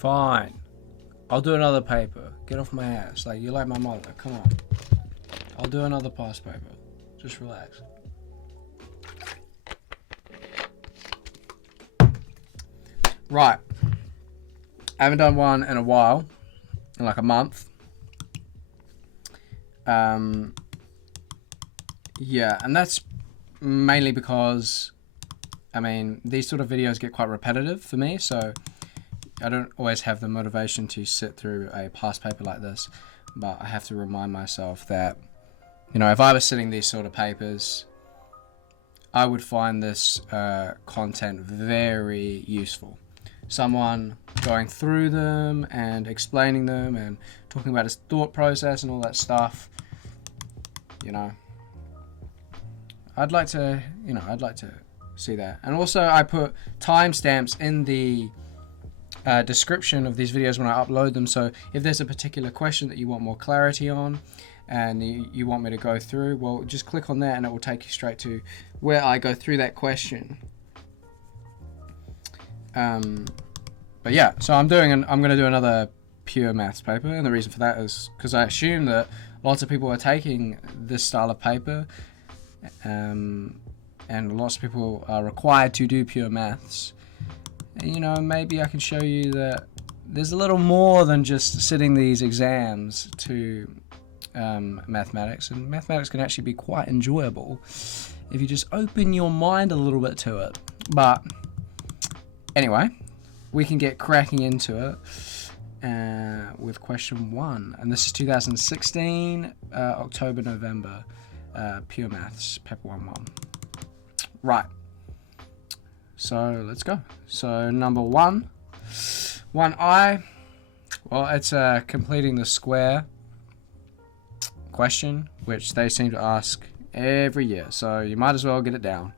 Fine. I'll do another paper. Get off my ass. Like, you're like my mother. Come on. I'll do another past paper. Just relax. Right. I haven't done one in a while. In like a month. Yeah, and that's mainly because, I mean, these sort of videos get quite repetitive for me, so I don't always have the motivation to sit through a past paper like this, but I have to remind myself that, you know, if I was sitting these sort of papers, I would find this content very useful. Someone going through them and explaining them and talking about his thought process and all that stuff, you know, I'd like to see that. And also I put timestamps in the description of these videos when I upload them, so if there's a particular question that you want more clarity on and you want me to go through, well, just click on that and it will take you straight to where I go through that question. But yeah, so I'm going to do another pure maths paper, and the reason for that is because I assume that lots of people are taking this style of paper, and lots of people are required to do pure maths. And, you know, maybe I can show you that there's a little more than just sitting these exams to mathematics, and mathematics can actually be quite enjoyable if you just open your mind a little bit to it. But anyway, we can get cracking into it with question 1, and this is 2016 October November pure maths paper 1-1. Right, so let's go. So number 1, 1I, well, it's completing the square question, which they seem to ask every year, so you might as well get it down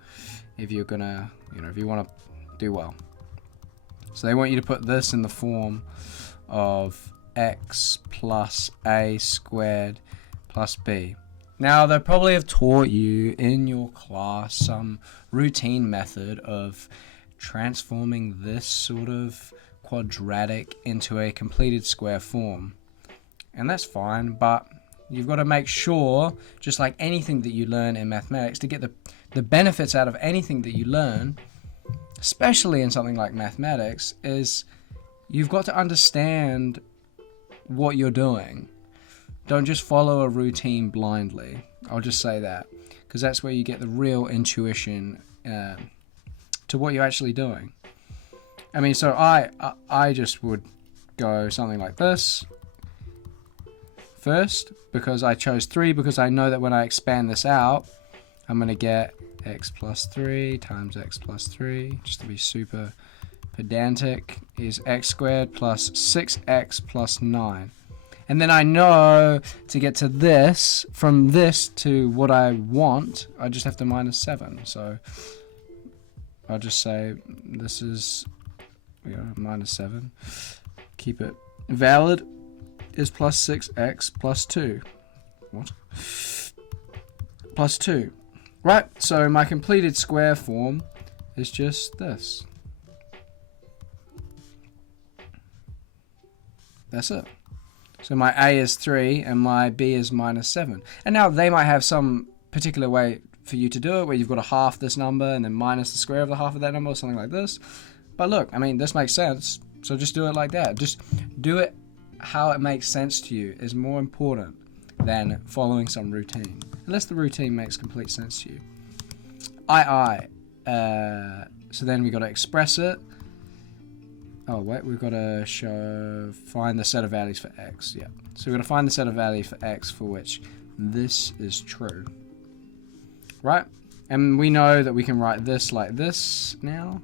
if you're gonna, you know, if you want to do well. So they want you to put this in the form of x plus a squared plus b. Now, they probably have taught you in your class some routine method of transforming this sort of quadratic into a completed square form. And that's fine, but you've got to make sure, just like anything that you learn in mathematics, to get the benefits out of anything that you learn, especially in something like mathematics, is you've got to understand what you're doing. Don't just follow a routine blindly. I'll just say that, because that's where you get the real intuition to what you're actually doing. I mean, so I just would go something like this first, because I chose 3, because I know that when I expand this out, I'm going to get x plus 3 times x plus 3, just to be super pedantic, is x squared plus 6x plus 9. And then I know to get to this, from this to what I want, I just have to minus 7. So I'll just say this is, minus 7. Keep it valid, is plus 6x plus 2. What? Plus 2. Right, so my completed square form is just this. That's it. So my A is 3 and my B is minus 7. And now they might have some particular way for you to do it, where you've got to half this number and then minus the square of the half of that number, or something like this. But look, I mean, this makes sense, so just do it like that. Just do it how it makes sense to you is more important than following some routine, unless the routine makes complete sense to you. So then we've got to express it. Oh wait, we've got to find the set of values for x. Yeah, so we've got to find the set of values for x for which this is true, right? And we know that we can write this like this now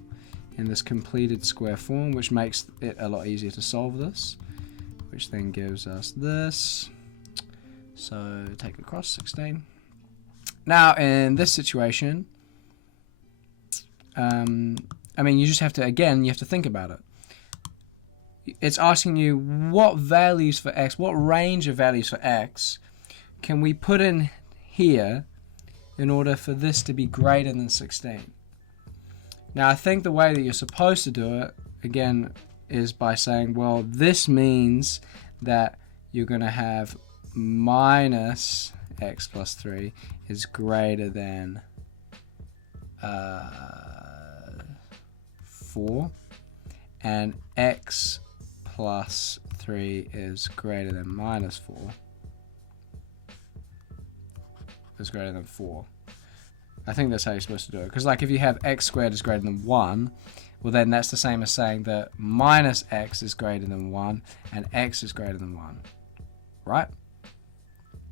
in this completed square form, which makes it a lot easier to solve this, which then gives us this. So take across 16. Now in this situation, I mean, you just have to, again, you have to think about it. It's asking you what values for x, what range of values for x can we put in here in order for this to be greater than 16. Now I think the way that you're supposed to do it, again, is by saying, well, this means that you're going to have minus x plus 3 is greater than 4, and x plus 3 is greater than minus 4 is greater than 4. I think that's how you're supposed to do it. Because like if you have x squared is greater than 1, well then that's the same as saying that minus x is greater than 1 and x is greater than 1. Right?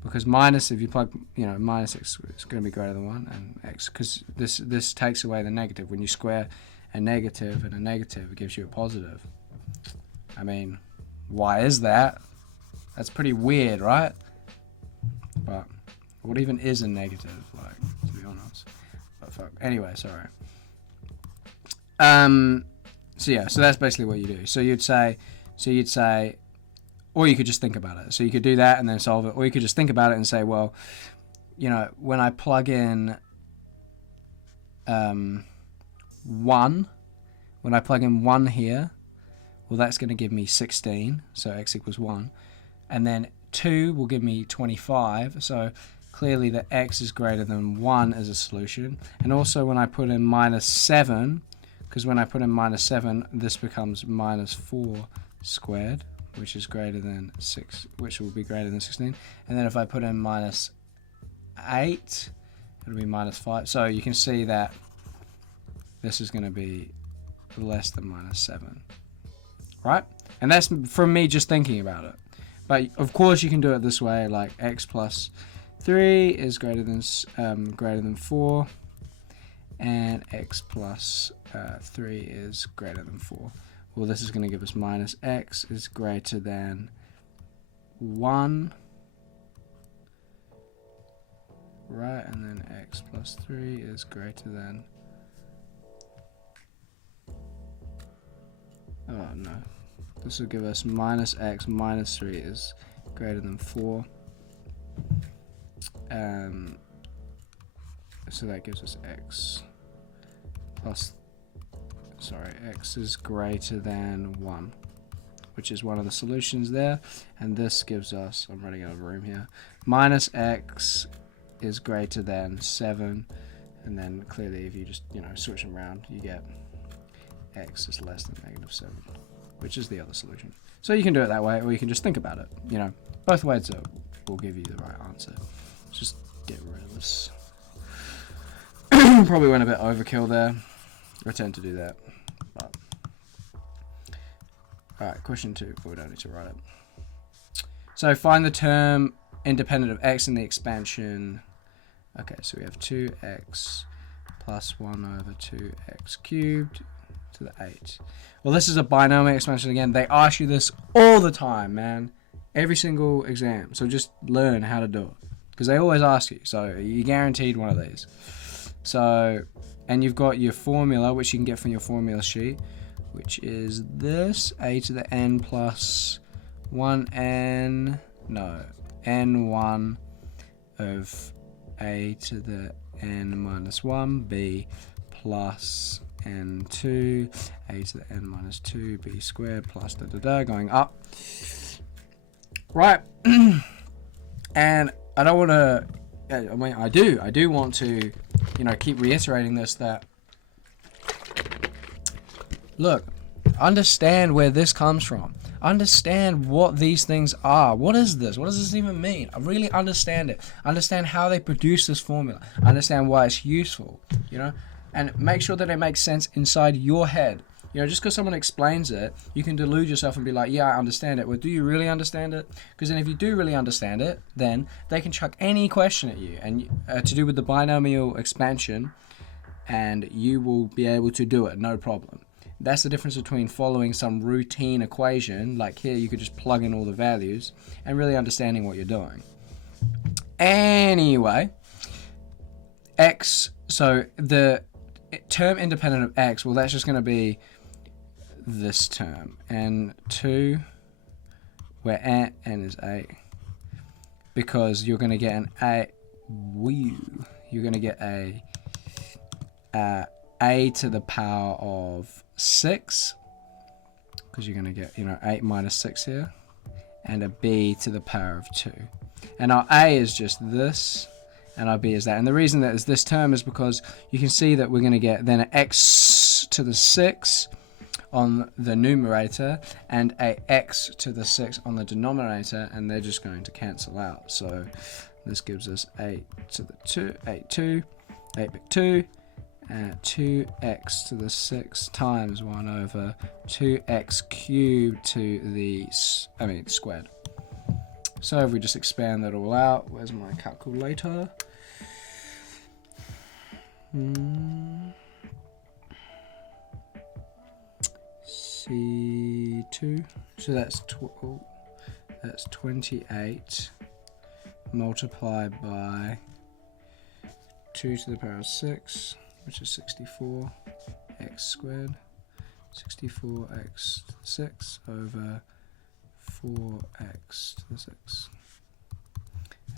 Because minus, if you plug, minus x is going to be greater than 1 and x, because this takes away the negative. When you square a negative and a negative, it gives you a positive. I mean, why is that? That's pretty weird, right? But what even is a negative, like, to be honest? But fuck. Anyway, sorry. So yeah, so that's basically what you do. So you'd say, or you could just think about it. So you could do that and then solve it, or you could just think about it and say, well, when I plug in 1, when I plug in 1 here, well, that's going to give me 16, so x equals 1. And then 2 will give me 25, so clearly the x is greater than 1 as a solution. And also when I put in minus 7, because when I put in minus 7, this becomes minus 4 squared, which is greater than 6, which will be greater than 16. And then if I put in minus 8, it'll be minus 5. So you can see that this is going to be less than minus 7. Right? And that's from me just thinking about it. But of course you can do it this way, like x plus 3 is greater than 4, and x plus 3 is greater than 4. Well, this is going to give us minus x is greater than 1, right? And then x plus 3 is greater than, oh no, this will give us minus x minus 3 is greater than 4. So that gives us x is greater than 1, which is one of the solutions there. And this gives us, I'm running out of room here, minus x is greater than 7. And then clearly if you just, switch them around, you get x is less than negative 7, which is the other solution. So you can do it that way, or you can just think about it. Both ways will give you the right answer. Just get rid of this. Probably went a bit overkill there. I tend to do that. But. Alright, question 2. We don't need to write it. So find the term independent of x in the expansion. Okay, so we have 2x plus 1 over 2x cubed to the 8. Well, this is a binomial expansion again. They ask you this all the time, man. Every single exam. So just learn how to do it. Because they always ask you. So you're guaranteed one of these. So, and you've got your formula, which you can get from your formula sheet, which is this, a to the n plus n1 of a to the n minus 1, b plus n2, a to the n minus 2, b squared plus going up. Right. And I don't want to, I do want to, keep reiterating this, that, look, understand where this comes from. Understand what these things are. What is this? What does this even mean? I really understand it. Understand how they produce this formula. Understand why it's useful, and make sure that it makes sense inside your head. Just because someone explains it, you can delude yourself and be like, yeah, I understand it. Well, do you really understand it? Because then if you do really understand it, then they can chuck any question at you and to do with the binomial expansion, and you will be able to do it, no problem. That's the difference between following some routine equation, like here you could just plug in all the values, and really understanding what you're doing. Anyway, x, so the term independent of x, well, that's just going to be this term, n2, where n is 8, because you're going to get an you're going to get a to the power of 6, because you're going to get, 8 minus 6 here, and a b to the power of 2. And our a is just this, and our b is that. And the reason that is this term is because you can see that we're going to get then an x to the 6 on the numerator and a x to the 6 on the denominator, and they're just going to cancel out. So this gives us 8 to the 2, 8 bit 2, and 2x to the 6 times 1 over 2x cubed to the, squared. So if we just expand that all out, where's my calculator? C2, so that's 28 multiplied by 2 to the power of 6, which is 64 x squared, 64x to the 6 over 4x to the 6,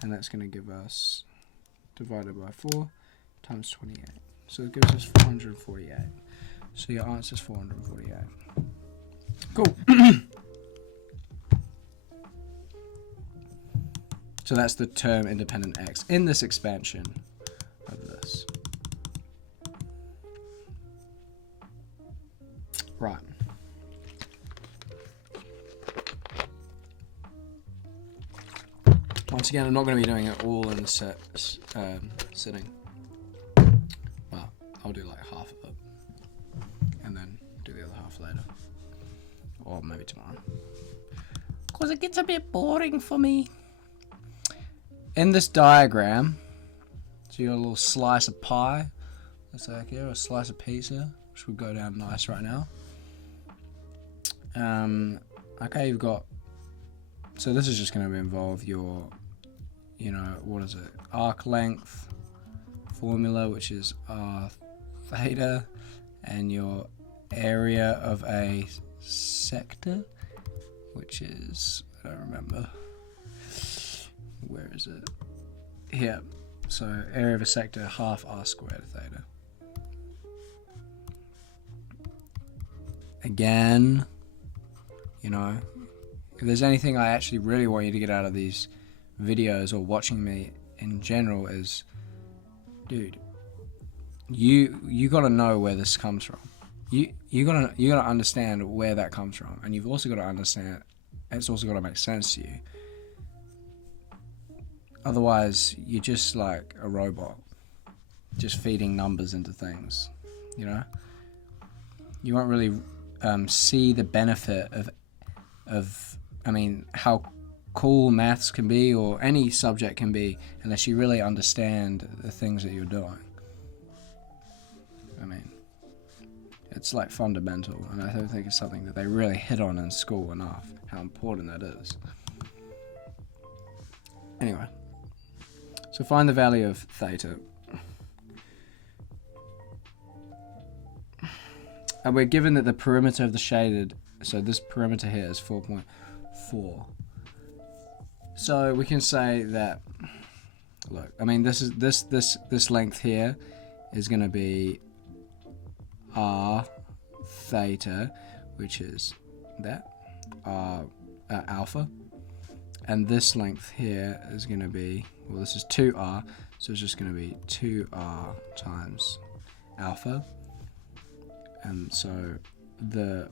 and that's going to give us, divided by 4 times 28, so it gives us 448. So your answer is 448. Cool. So that's the term independent x in this expansion of this. Right. Once again, I'm not going to be doing it all in the sitting. But I'll do like half of it. And then do the other half later. Or maybe tomorrow. Because it gets a bit boring for me. In this diagram, so you got a little slice of pie. Looks like here, a slice of pizza, which would go down nice right now. Okay, you've got, so this is just going to involve your, what is it? Arc length formula, which is r theta, and your area of a sector, which is, I don't remember. Where is it? Here. So area of a sector, half r squared theta. Again, if there's anything I actually really want you to get out of these videos or watching me in general is, dude, you gotta know where this comes from. You gotta understand where that comes from, and you've also got to understand it's also got to make sense to you. Otherwise, you're just like a robot, just feeding numbers into things. You won't really see the benefit of how cool maths can be, or any subject can be, unless you really understand the things that you're doing. It's like fundamental, and I don't think it's something that they really hit on in school enough, how important that is. Anyway, so find the value of theta. And we're given that the perimeter of the shaded, so this perimeter here is 4.4. So we can say that, look, this length here is going to be r theta, which is that alpha, and this length here is going to be, well, this is 2r, so it's just going to be 2r times alpha. And so the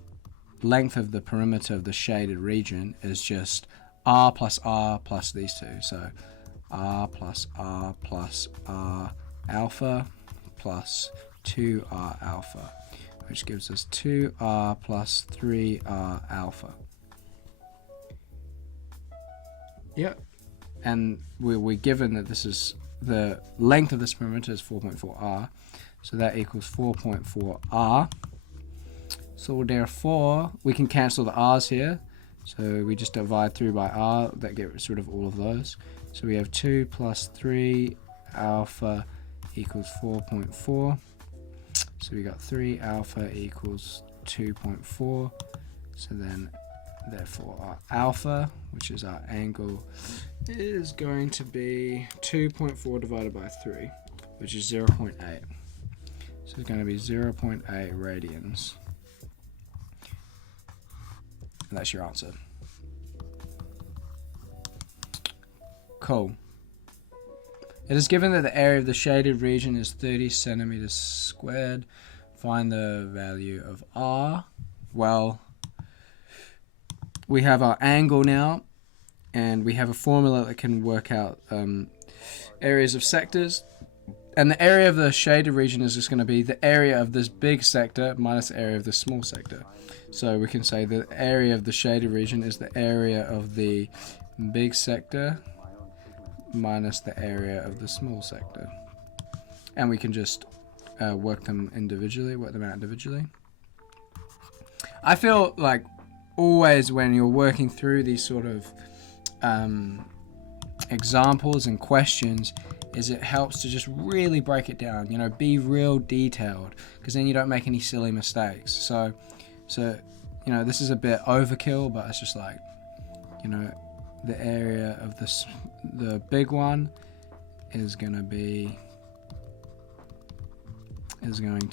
length of the perimeter of the shaded region is just r plus these two, so r plus r plus r alpha plus 2r alpha, which gives us 2r plus 3r alpha. Yep. And we're given that this is, the length of this perimeter is 4.4r, so that equals 4.4r. So therefore, we can cancel the r's here, so we just divide through by r, that gets rid of all of those. So we have 2 plus 3 alpha equals 4.4. So we got 3 alpha equals 2.4. So then, therefore, our alpha, which is our angle, is going to be 2.4 divided by 3, which is 0.8. So it's going to be 0.8 radians. That's your answer. Cool. It is given that the area of the shaded region is 30 centimeters squared. Find the value of R. Well, we have our angle now, and we have a formula that can work out areas of sectors. And the area of the shaded region is just going to be the area of this big sector minus the area of the small sector. So we can say the area of the shaded region is the area of the big sector minus the area of the small sector. And we can just work them out individually. I feel like always when you're working through these sort of examples and questions, is it helps to just really break it down, you know, be real detailed, because then you don't make any silly mistakes. So you know, this is a bit overkill, but it's just like, you know, the area of the big one is going to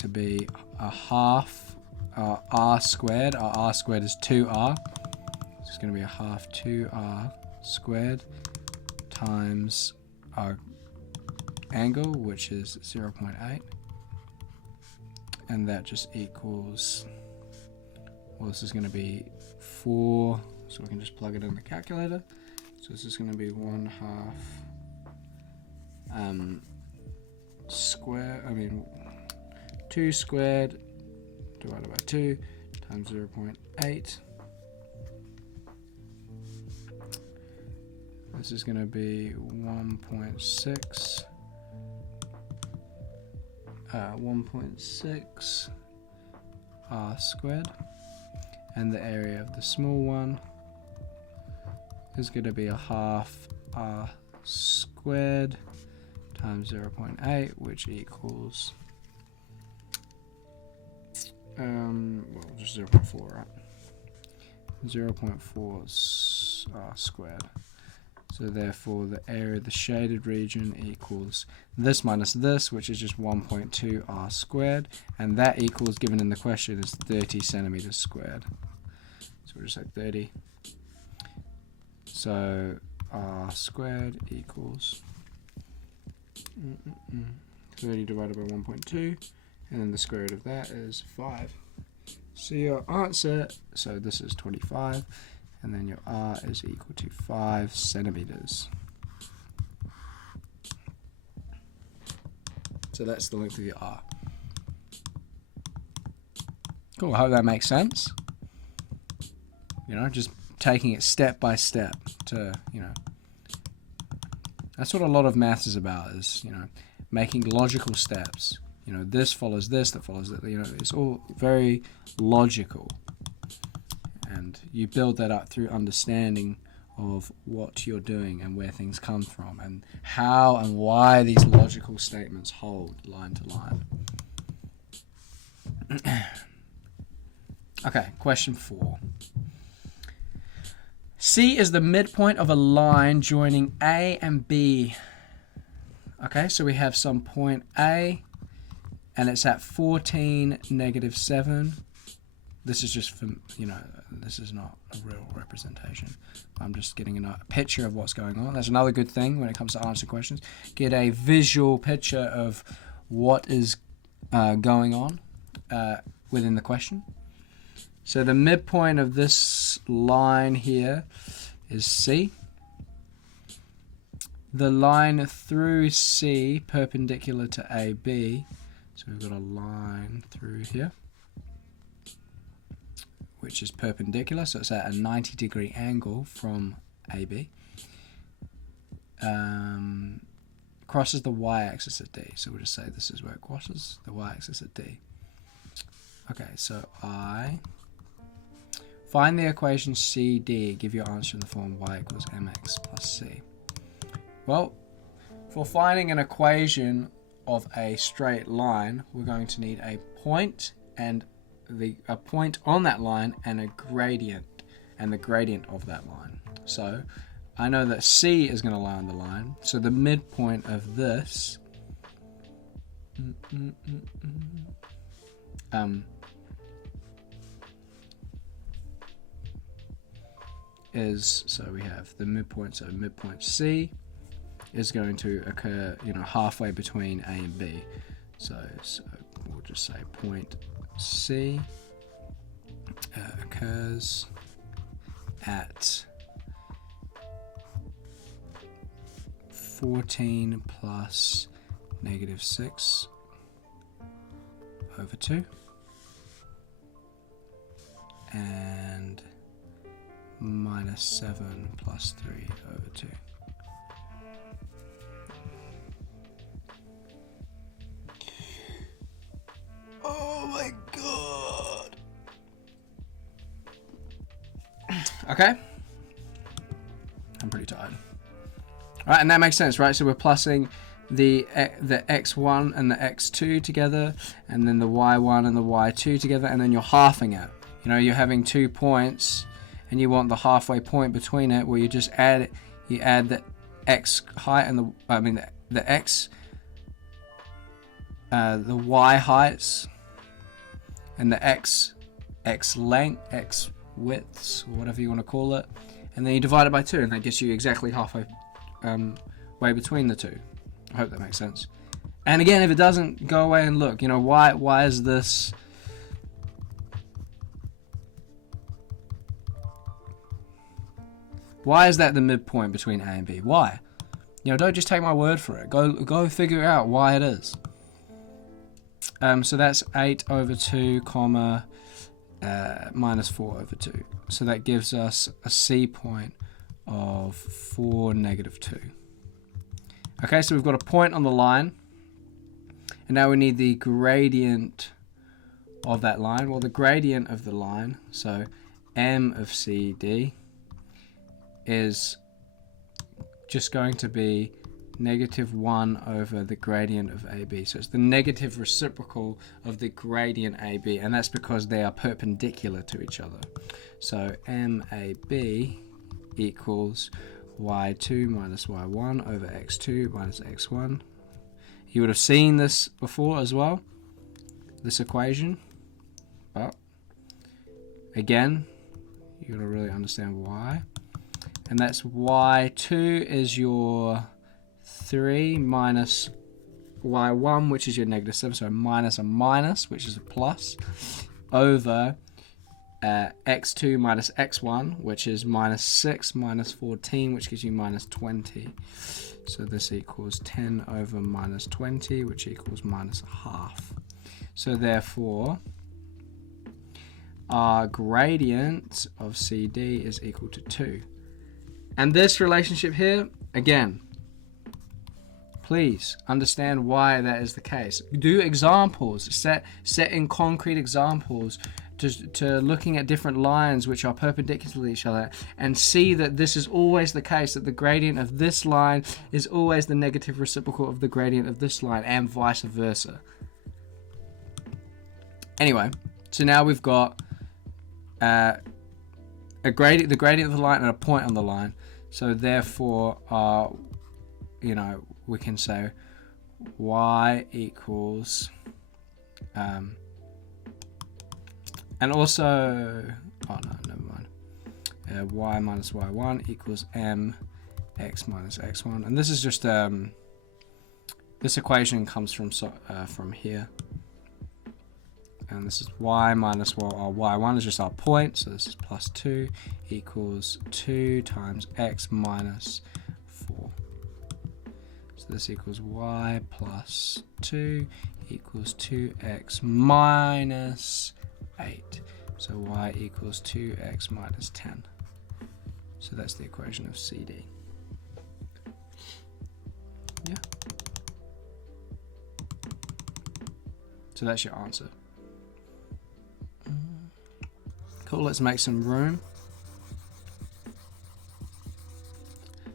be a half r squared. Our r squared is 2r. So it's going to be a half 2r squared times our angle, which is 0.8, and that just equals, well, this is going to be 4, so we can just plug it in the calculator. So this is going to be 1/2 2 squared divided by 2 times 0.8. This is going to be 1.6 r squared, and the area of the small one is going to be a half r squared times 0.8, which equals well, just 0.4, right? 0.4 r squared. So therefore the area of the shaded region equals this minus this, which is just 1.2 r squared, and that equals, given in the question, is 30 centimeters squared. So we'll just say 30. So r squared equals 30 divided by 1.2, and then the square root of that is 5. So your answer, so this is 25, and then your r is equal to 5 centimeters. So that's the length of your r. Cool, I hope that makes sense. You know, just taking it step by step to, you know, that's what a lot of maths is about, is, you know, making logical steps. You know, this follows this, that follows that, you know, it's all very logical. And you build that up through understanding of what you're doing and where things come from and how and why these logical statements hold line to line. Okay, question 4. C is the midpoint of a line joining A and B. Okay, so we have some point A, and it's at 14, -7. This is just for, you know, this is not a real representation. I'm just getting a picture of what's going on. That's another good thing when it comes to answering questions. Get a visual picture of what is going on within the question. So the midpoint of this line here is C. The line through C, perpendicular to AB. So we've got a line through here, which is perpendicular, so it's at a 90-degree angle from AB. Crosses the y-axis at D. So we'll just say this is where it crosses the y-axis at D. Okay, so I find the equation CD. Give your answer in the form y equals mx plus c. Well, for finding an equation of a straight line, we're going to need a point and a point on that line and a gradient, and the gradient of that line. So I know that C is going to lie on the line, so the midpoint of this is, so we have the midpoint, so midpoint C is going to occur, halfway between A and B. So we'll just say point C occurs at 14 plus -6 over 2 and -7 plus 3 over 2. Oh my god. Okay. I'm pretty tired. Alright, and that makes sense, right? So we're plussing the x1 and the x2 together, and then the y1 and the y2 together, and then you're halving it. You're having 2 points, and you want the halfway point between it, where you just add the x height and the y heights and the x length, x widths, or whatever you want to call it, and then you divide it by 2, and that gets you exactly halfway way between the two. I hope that makes sense. And again, if it doesn't, go away and look. Why is this? Why is that the midpoint between A and B? Why? Don't just take my word for it. Go figure out why it is. So that's 8 over 2, comma, minus 4 over 2. So that gives us a C point of 4, -2. Okay, so we've got a point on the line. And now we need the gradient of that line. Well, the gradient of the line, so M of CD, is just going to be -1 over the gradient of AB. So it's the negative reciprocal of the gradient AB, and that's because they are perpendicular to each other. So MAB equals y2 minus y1 over x2 minus x1. You would have seen this before as well, this equation, but again, you gotta really understand why. And that's y2 is your 3 minus y1, which is your -7, so minus a minus, which is a plus, over x2 minus x1, which is -6 minus 14, which gives you -20. So this equals 10 over -20, which equals -1/2. So therefore, our gradient of CD is equal to 2. And this relationship here, again, please understand why that is the case. Do examples, set in concrete examples to looking at different lines which are perpendicular to each other, and see that this is always the case, that the gradient of this line is always the negative reciprocal of the gradient of this line, and vice versa. Anyway, so now we've got the gradient of the line and a point on the line. So therefore, we can say y equals, and also, oh no, never mind. Y minus y1 equals mx minus x1, and this is just this equation comes from here, and this is y minus y1 is just our point, so this is plus 2 equals 2 times x minus 4. So this equals y plus 2 equals 2x minus 8. So y equals 2x minus 10. So that's the equation of CD. Yeah. So that's your answer. Cool, let's make some room.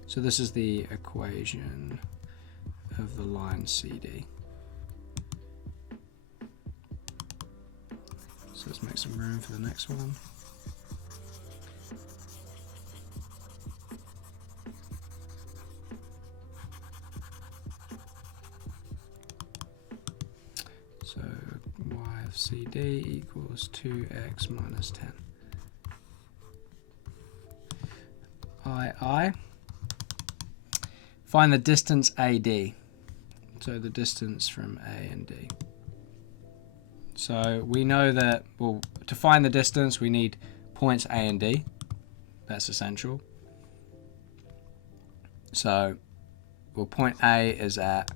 So this is the equation of the line CD. So let's make some room for the next one. So y of CD equals 2x minus 10. II. Find the distance AD. So the distance from A and D. So we know that, well, to find the distance, we need points A and D. That's essential. So, well, point A is at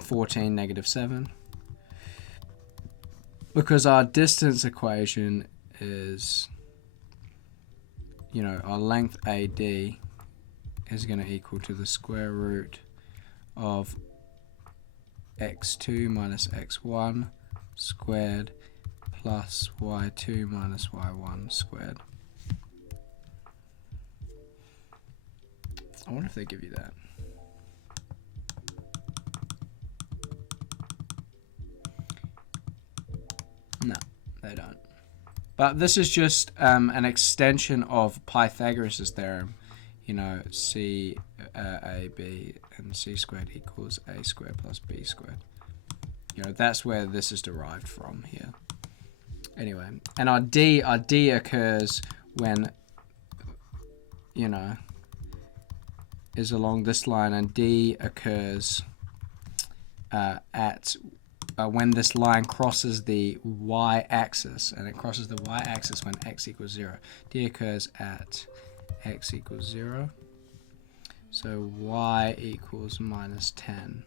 14, -7. Because our distance equation is, you know, our length AD is going to equal to the square root of x2 minus x1 squared plus y2 minus y1 squared. I wonder if they give you that. No, they don't. But this is just an extension of Pythagoras' theorem. You know, C AB and C squared equals A squared plus B squared. You know, that's where this is derived from here. Anyway, and our D occurs when, you know, is along this line, and D occurs at when this line crosses the y-axis, and it crosses the y-axis when x equals 0. D occurs at x equals 0. So y equals -10.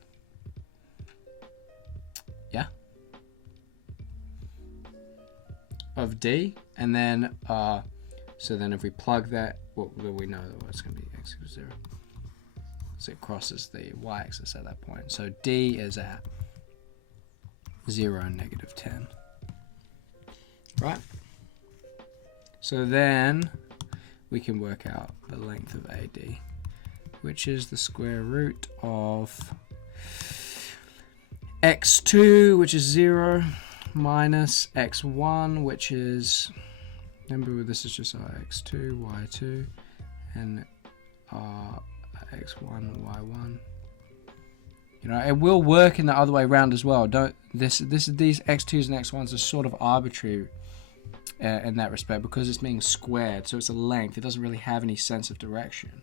Yeah. Of D, and then so then if we plug that, well, we know that it's going to be x equals 0. So it crosses the y-axis at that point. So D is at 0 and -10. Right? So then we can work out the length of AD, which is the square root of x2, which is 0, minus x1, which is, remember this is just our x2, y2, and our x1, y1. You know, it will work in the other way around as well. These x2s and x1s are sort of arbitrary in that respect because it's being squared, so it's a length. It doesn't really have any sense of direction.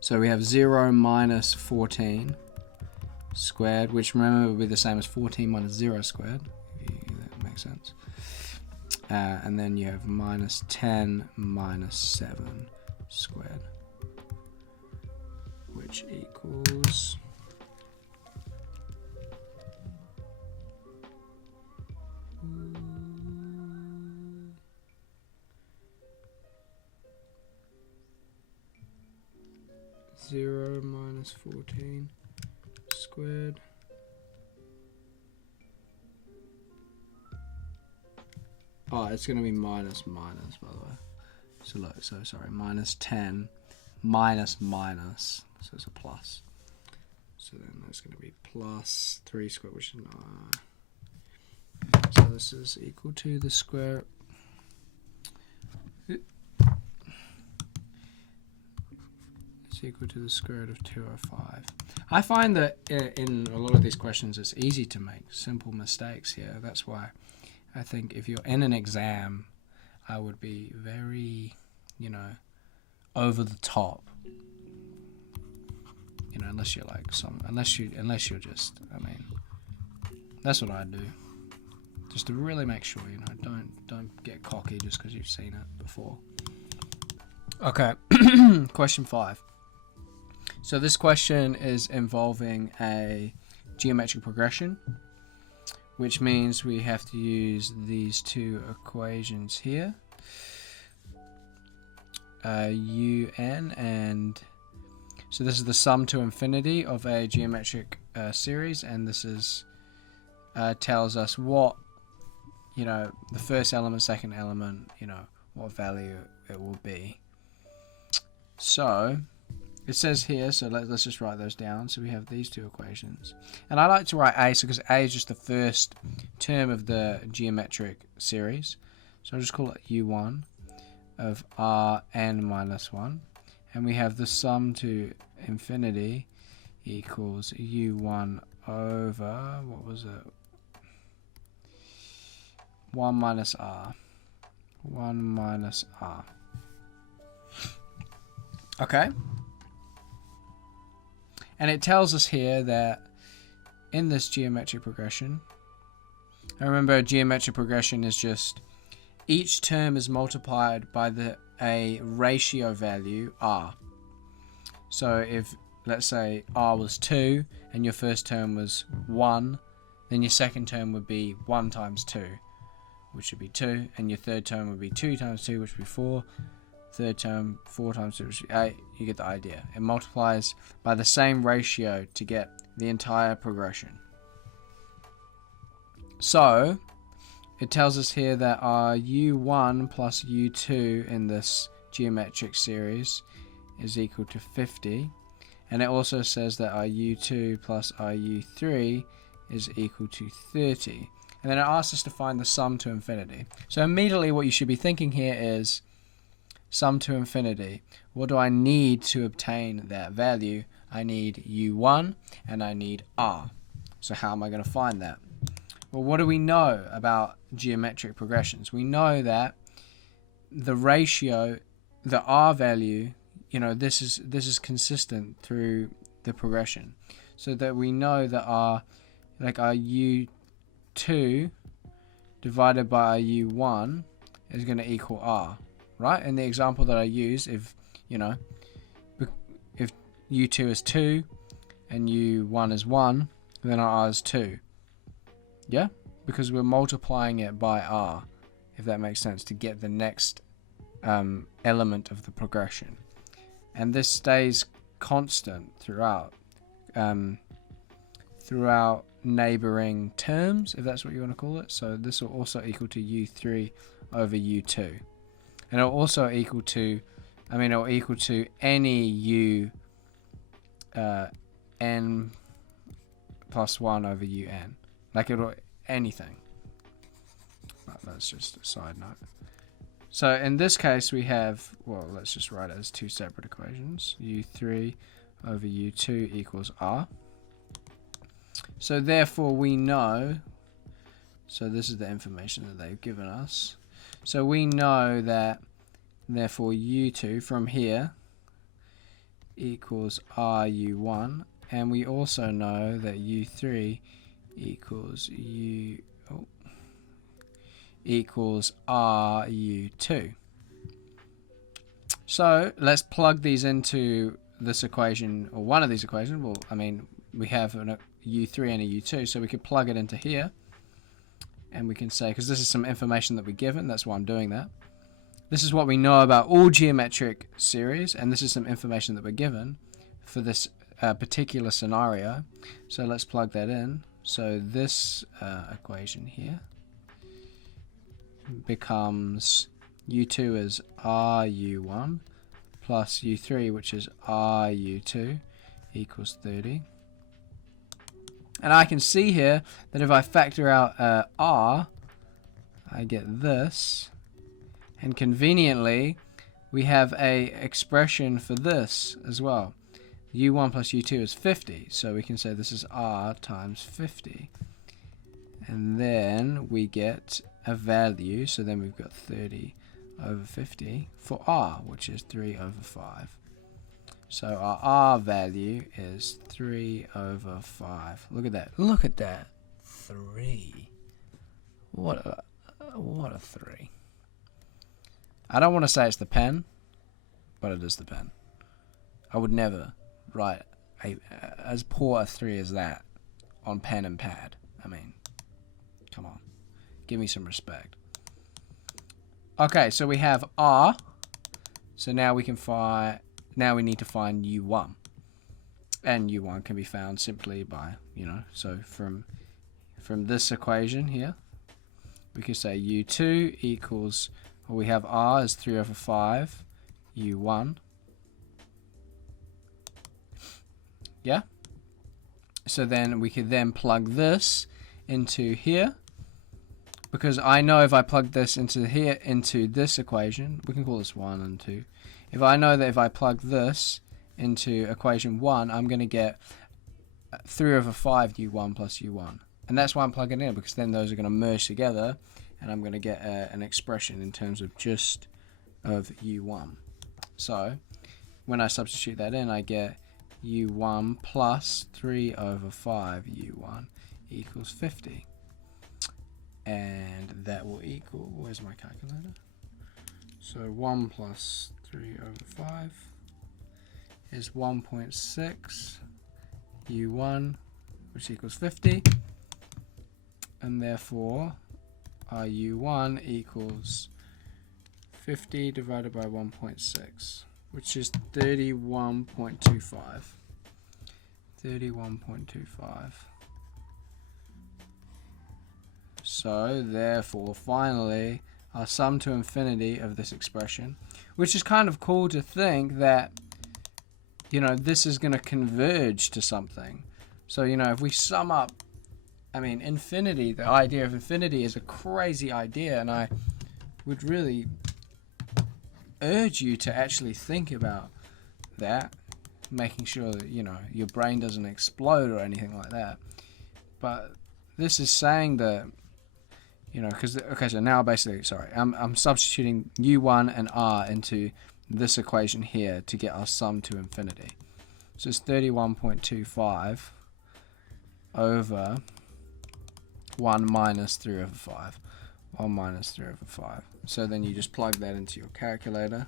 So we have 0 minus 14 squared, which remember will be the same as 14 minus 0 squared. That makes sense. And then you have minus 10 minus 7 squared, which equals 0 minus 14 squared it's going to be minus, by the way. So look, so sorry, minus 10 minus minus, so it's a plus. So then that's going to be plus 3 squared, which is 9. So this is equal to the square. It's equal to the square root of 205. I find that in a lot of these questions it's easy to make simple mistakes here. That's why I think if you're in an exam, I would be very, you know, over the top. You know, unless you're like unless you're just, I mean, that's what I do. Just to really make sure, you know, don't get cocky just because you've seen it before. Okay, question 5. So this question is involving a geometric progression, which means we have to use these two equations here, un, and so this is the sum to infinity of a geometric series, and this is tells us what, you know, the first element, second element, you know, what value it will be. So it says here, so let's just write those down. So we have these two equations. And I like to write A, so because A is just the first term of the geometric series. So I'll just call it U1 of Rn minus 1. And we have the sum to infinity equals U1 over, what was it? 1 minus R. 1 minus R. Okay. And it tells us here that in this geometric progression, I remember a geometric progression is just each term is multiplied by a ratio value r. So if, let's say, r was 2 and your first term was 1, then your second term would be 1 times 2, which would be 2, and your third term would be 2 times 2, which would be 4. Third term, 4 times 2, which would be 8. You get the idea. It multiplies by the same ratio to get the entire progression. So it tells us here that our u1 plus u2 in this geometric series is equal to 50. And it also says that our u2 plus our u3 is equal to 30. And then it asks us to find the sum to infinity. So immediately what you should be thinking here is sum to infinity. What do I need to obtain that value? I need u1 and I need r. So how am I going to find that? Well, what do we know about geometric progressions? We know that the ratio, the r value, you know, this is consistent through the progression. So that we know that our u2 divided by our u1 is going to equal r, right? In the example that I use, if u2 is 2 and u1 is 1, then our r is 2. Yeah? Because we're multiplying it by r, if that makes sense, to get the next element of the progression. And this stays constant throughout neighboring terms, if that's what you want to call it. So this will also equal to u3 over u2. And it'll also equal to, it'll equal to any n plus 1 over un. Like it'll, anything. But that's just a side note. So in this case we have, well, let's just write it as two separate equations. u3 over u2 equals r. So therefore we know, so this is the information that they've given us. So we know that therefore u2 from here equals ru1, and we also know that u3 equals equals ru2. So let's plug these into this equation, or one of these equations. Well, we have a u3 and a u2, so we could plug it into here, and we can say, because this is some information that we're given, that's why I'm doing that. This is what we know about all geometric series, and this is some information that we're given for this particular scenario. So let's plug that in. So this equation here becomes u2 is ru1 plus u3, which is ru2, equals 30. And I can see here that if I factor out r, I get this. And conveniently, we have a expression for this as well. u1 plus u2 is 50, so we can say this is r times 50. And then we get a value, so then we've got 30 over 50 for r, which is 3 over 5. So our r value is 3 over 5. Look at that. Look at that. 3. What a 3. I don't want to say it's the pen, but it is the pen. I would never write as poor a 3 as that on pen and pad. Come on. Give me some respect. Okay, so we have r. So now we can find, now we need to find u1. And u1 can be found simply by, so from this equation here, we could say u2 equals, well, we have r as 3 over 5, u1. Yeah? So then we could then plug this into here, because I know if I plug this into here, into this equation, we can call this 1 and 2. If I know that if I plug this into equation 1, I'm going to get 3 over 5 u1 plus u1. And that's why I'm plugging it in, because then those are going to merge together, and I'm going to get an expression in terms of just of u1. So when I substitute that in, I get u1 plus 3 over 5 u1 equals 50. And that will equal, where's my calculator? So 1 plus 3 over 5 is 1.6 u1, which equals 50. And therefore, our u1 equals 50 divided by 1.6, which is 31.25. 31.25. So, therefore, finally, our sum to infinity of this expression, which is kind of cool to think that, you know, this is going to converge to something. So, you know, if we sum up, I mean, infinity, the idea of infinity is a crazy idea, and I would really urge you to actually think about that, making sure that, you know, your brain doesn't explode or anything like that. But this is saying that, you know, because, okay, so now basically, sorry, I'm substituting u1 and r into this equation here to get our sum to infinity. So it's 31.25 over 1 minus 3 over 5. 1 minus 3 over 5. So then you just plug that into your calculator.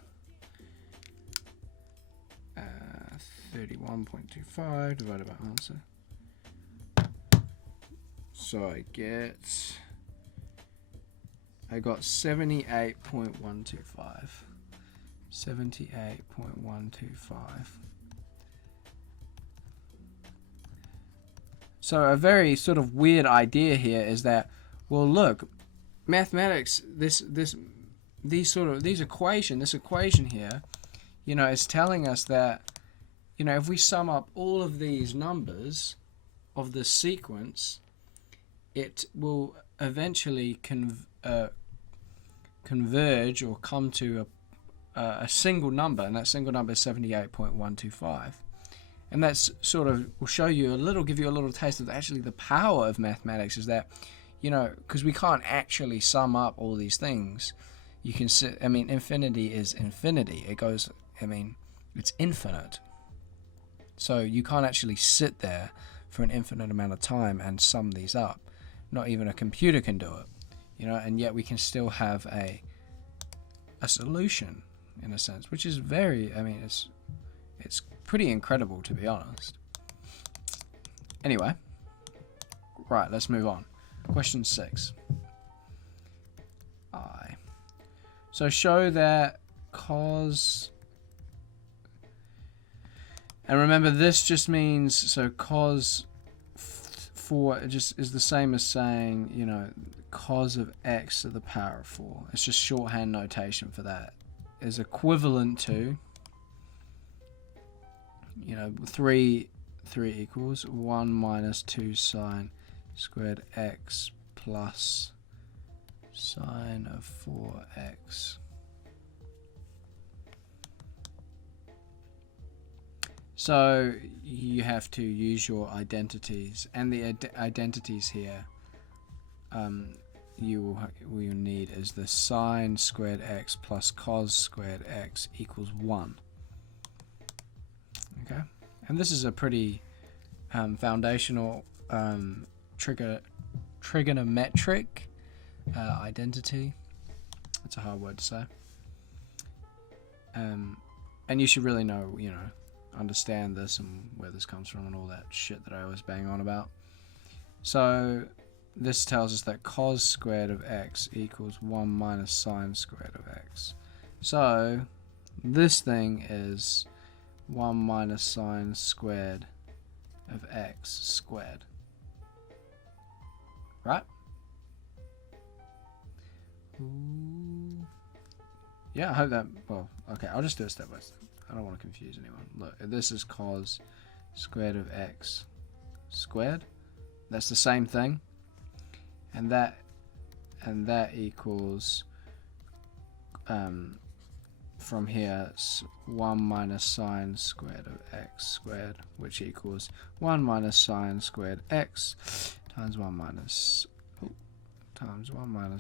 31.25 divided by answer. So I got 78.125. 78.125. So a very sort of weird idea here is that, well, look, mathematics, this equation here, you know, is telling us that, you know, if we sum up all of these numbers of this sequence, it will eventually converge or come to a single number, and that single number is 78.125. And that's sort of will show you a little, give you a little taste of actually the power of mathematics, is that, you know, because we can't actually sum up all these things. You can sit, I mean, infinity is infinity. It goes, I mean, it's infinite. So you can't actually sit there for an infinite amount of time and sum these up. Not even a computer can do it, you know, and yet we can still have a solution in a sense, which is very, I mean, it's pretty incredible, to be honest. Anyway, right, let's move on. Question 6. So show that cos, and remember this just means, so cos 4 just is the same as saying, you know, cos of x to the power of 4. It's just shorthand notation for that. Is equivalent to, you know, 3 equals 1 minus 2 sine squared x plus sine of 4x. So you have to use your identities, and the identities here you will need is the sine squared x plus cos squared x equals 1. Okay, and this is a pretty foundational trigonometric identity. It's a hard word to say. And you should really know, you know, understand this and where this comes from and all that shit that I always bang on about. So this tells us that cos squared of x equals 1 minus sine squared of x. So this thing is 1 minus sine squared of x squared. Right? Ooh. Yeah, I hope that, well, okay, I'll just do it step by step. I don't want to confuse anyone. Look, this is cos squared of x squared. That's the same thing. And that equals, from here, 1 minus sine squared of x squared, which equals 1 minus sine squared x times 1 minus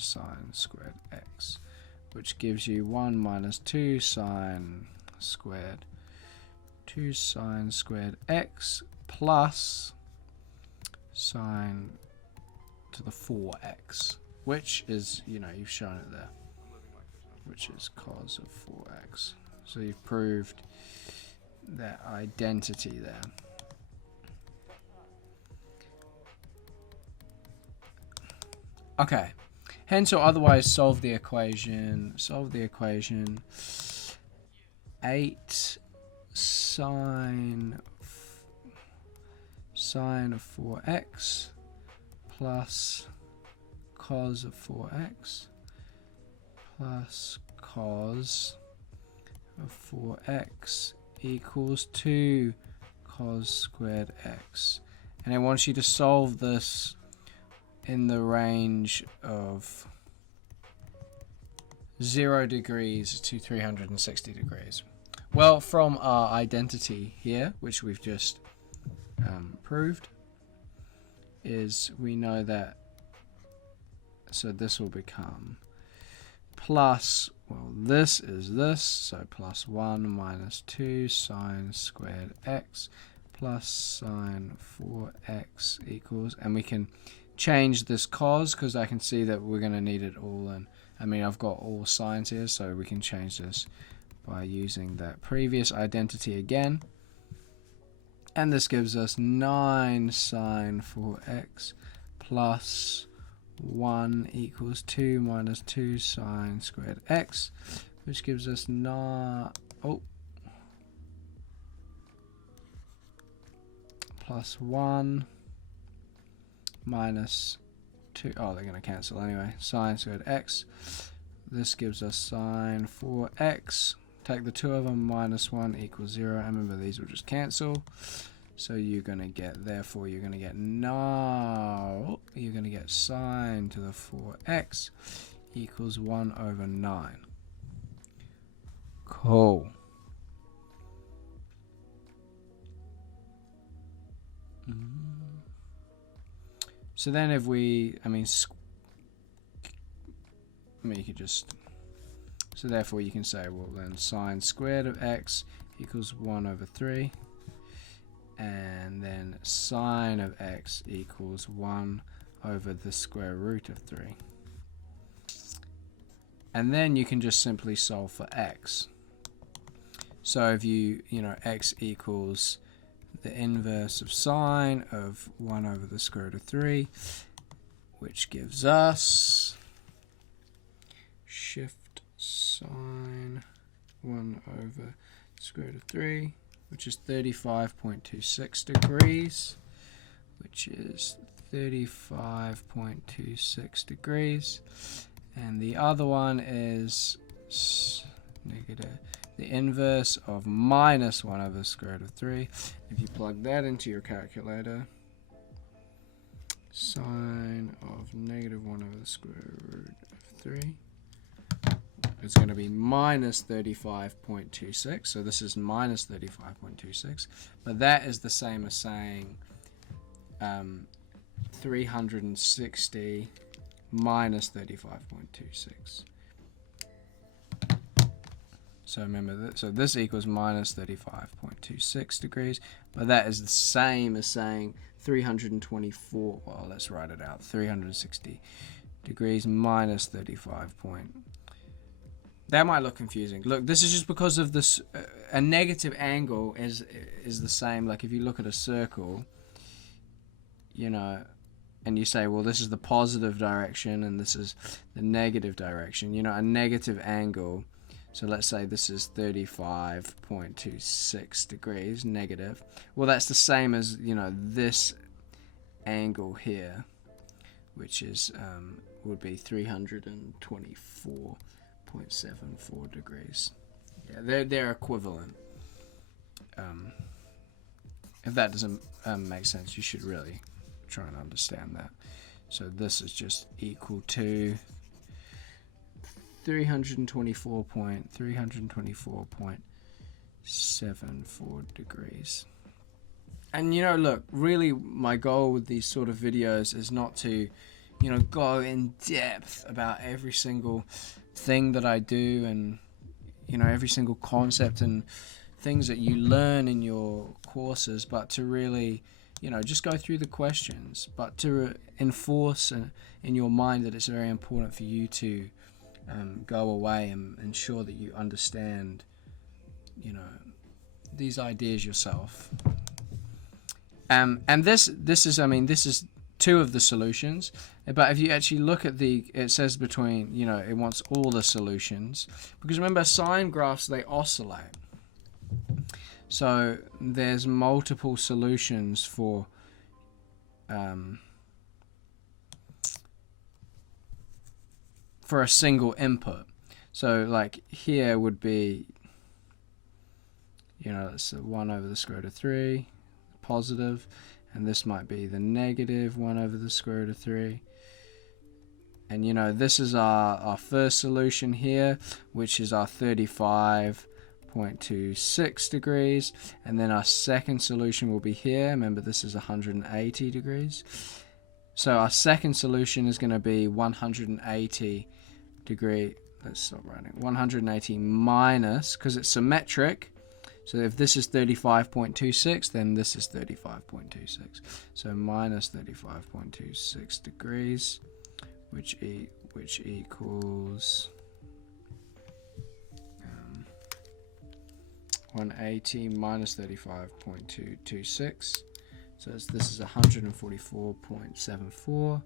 sine squared x, which gives you 1 minus 2 sine squared 2 sine squared x plus sine to the 4x, which is, you know, you've shown it there, which is cos of 4x. So you've proved that identity there. Okay, hence or otherwise solve the equation. 8 sine of 4x plus cos of 4x plus cos of 4x equals 2 cos squared x. And it wants you to solve this in the range of 0 degrees to 360 degrees. Well, from our identity here, which we've just proved, is we know that, so this will become plus, well, this is this, so plus 1 minus 2 sine squared x plus sine 4x equals, and we can change this cos because I can see that we're going to need it all in. I mean, I've got all sines here, so we can change this by using that previous identity again. And this gives us 9 sine 4x plus 1 equals 2 minus 2 sine squared x, which gives us plus 1 minus 2, they're going to cancel anyway, sine squared x. This gives us sine 4x. Take the two of them, minus 1 equals 0. And remember, these will just cancel. So you're going to get, therefore, you're going to get sine to the 4x equals 1 over 9. Cool. So then if we, you could just, so therefore you can say, well then sine squared of x equals 1 over 3. And then sine of x equals 1 over the square root of 3. And then you can just simply solve for x. So if x equals the inverse of sine of 1 over the square root of 3, which gives us shift sine 1 over the square root of 3, which is 35.26 degrees, which is 35.26 degrees. And the other one is negative, the inverse of minus 1 over the square root of 3. If you plug that into your calculator, sine of negative 1 over the square root of 3, it's going to be minus 35.26. So this is minus 35.26. But that is the same as saying 360 minus 35.26. So remember that. So this equals minus 35.26 degrees. But that is the same as saying 324. Well, let's write it out. 360 degrees minus 35. That might look confusing. Look, this is just because of this. A negative angle is the same. Like if you look at a circle, and you say, well, this is the positive direction and this is the negative direction. A negative angle. So let's say this is 35.26 degrees negative. Well, that's the same as this angle here, which is would be 324.74 degrees. Yeah, they're equivalent. If that doesn't make sense, you should really try and understand that. So this is just equal to 324.74 degrees. And look, really my goal with these sort of videos is not to go in depth about every single thing that I do and every single concept and things that you learn in your courses, but to really, just go through the questions, but to enforce in your mind that it's very important for you to go away and ensure that you understand, these ideas yourself. And this is two of the solutions. But if you actually look at it says between, it wants all the solutions, because remember, sine graphs, they oscillate. So there's multiple solutions for a single input. So like here would be, it's 1 over the square root of 3, positive, and this might be the negative 1 over the square root of 3. And this is our first solution here, which is our 35.26 degrees, and then our second solution will be here. Remember, this is 180 degrees. So our second solution is going to be 180 degree. Let's stop writing. 180 minus, because it's symmetric. So if this is 35.26, then this is 35.26. So minus 35.26 degrees, which equals 180 minus 35.226. So this is 144.74.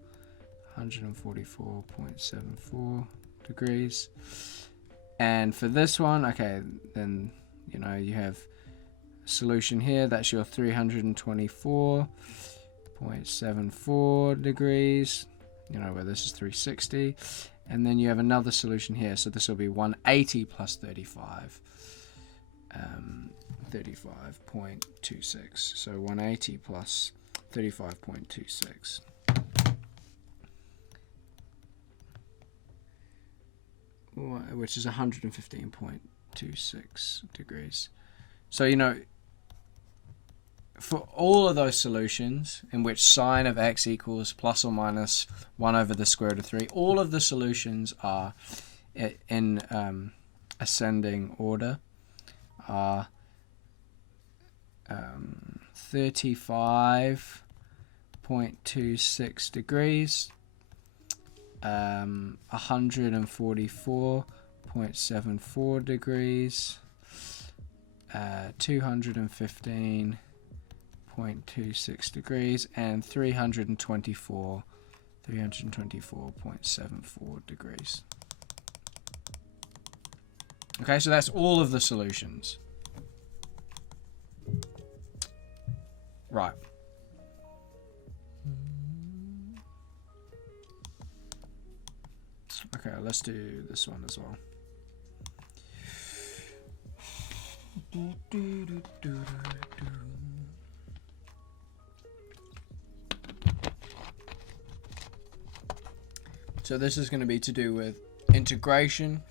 144.74 degrees. And for this one, okay, then you have a solution here. That's your 324.74 degrees, where this is 360. And then you have another solution here. So this will be 180 plus 35, 35.26. So 180 plus 35.26. Which is 115.26 degrees. So, for all of those solutions in which sine of x equals plus or minus 1 over the square root of 3, all of the solutions are in ascending order, are 35.26 degrees, 144.74 degrees, 215.26 degrees, and 324.74 degrees. Okay, so that's all of the solutions. Right. Okay, let's do this one as well. So this is going to be to do with integration.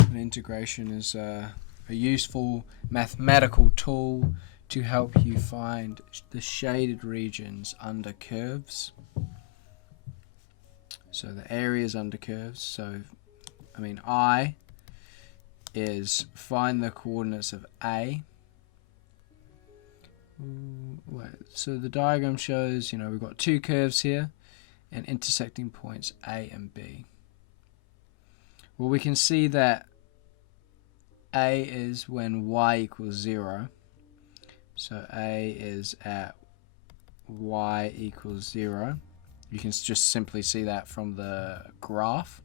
And integration is a useful mathematical tool to help you find the shaded regions under curves. So the areas under curves. So, I is find the coordinates of A. So the diagram shows, we've got two curves here and intersecting points A and B. Well, we can see that A is when y equals 0. So A is at y equals 0. You can just simply see that from the graph.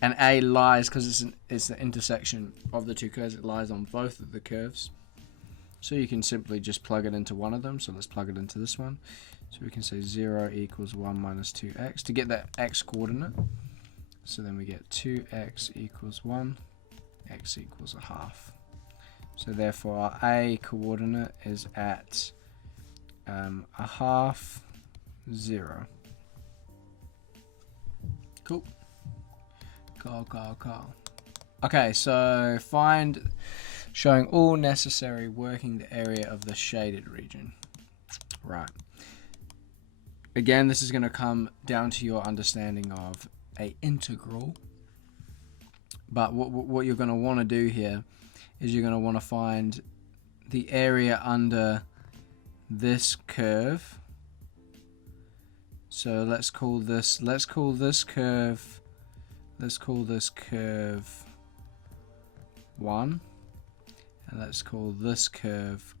And A lies, because it's the intersection of the two curves, it lies on both of the curves. So you can simply just plug it into one of them. So let's plug it into this one. So we can say 0 equals 1 minus 2x to get that x coordinate. So then we get 2x equals 1, x equals a half. So therefore our A coordinate is at a half, 0. Cool. Cool. Okay, so find showing all necessary working the area of the shaded region. Right. Again, this is going to come down to your understanding of a integral. But what you're going to want to do here is you're going to want to find the area under this curve. So let's call this curve 1, and let's call this curve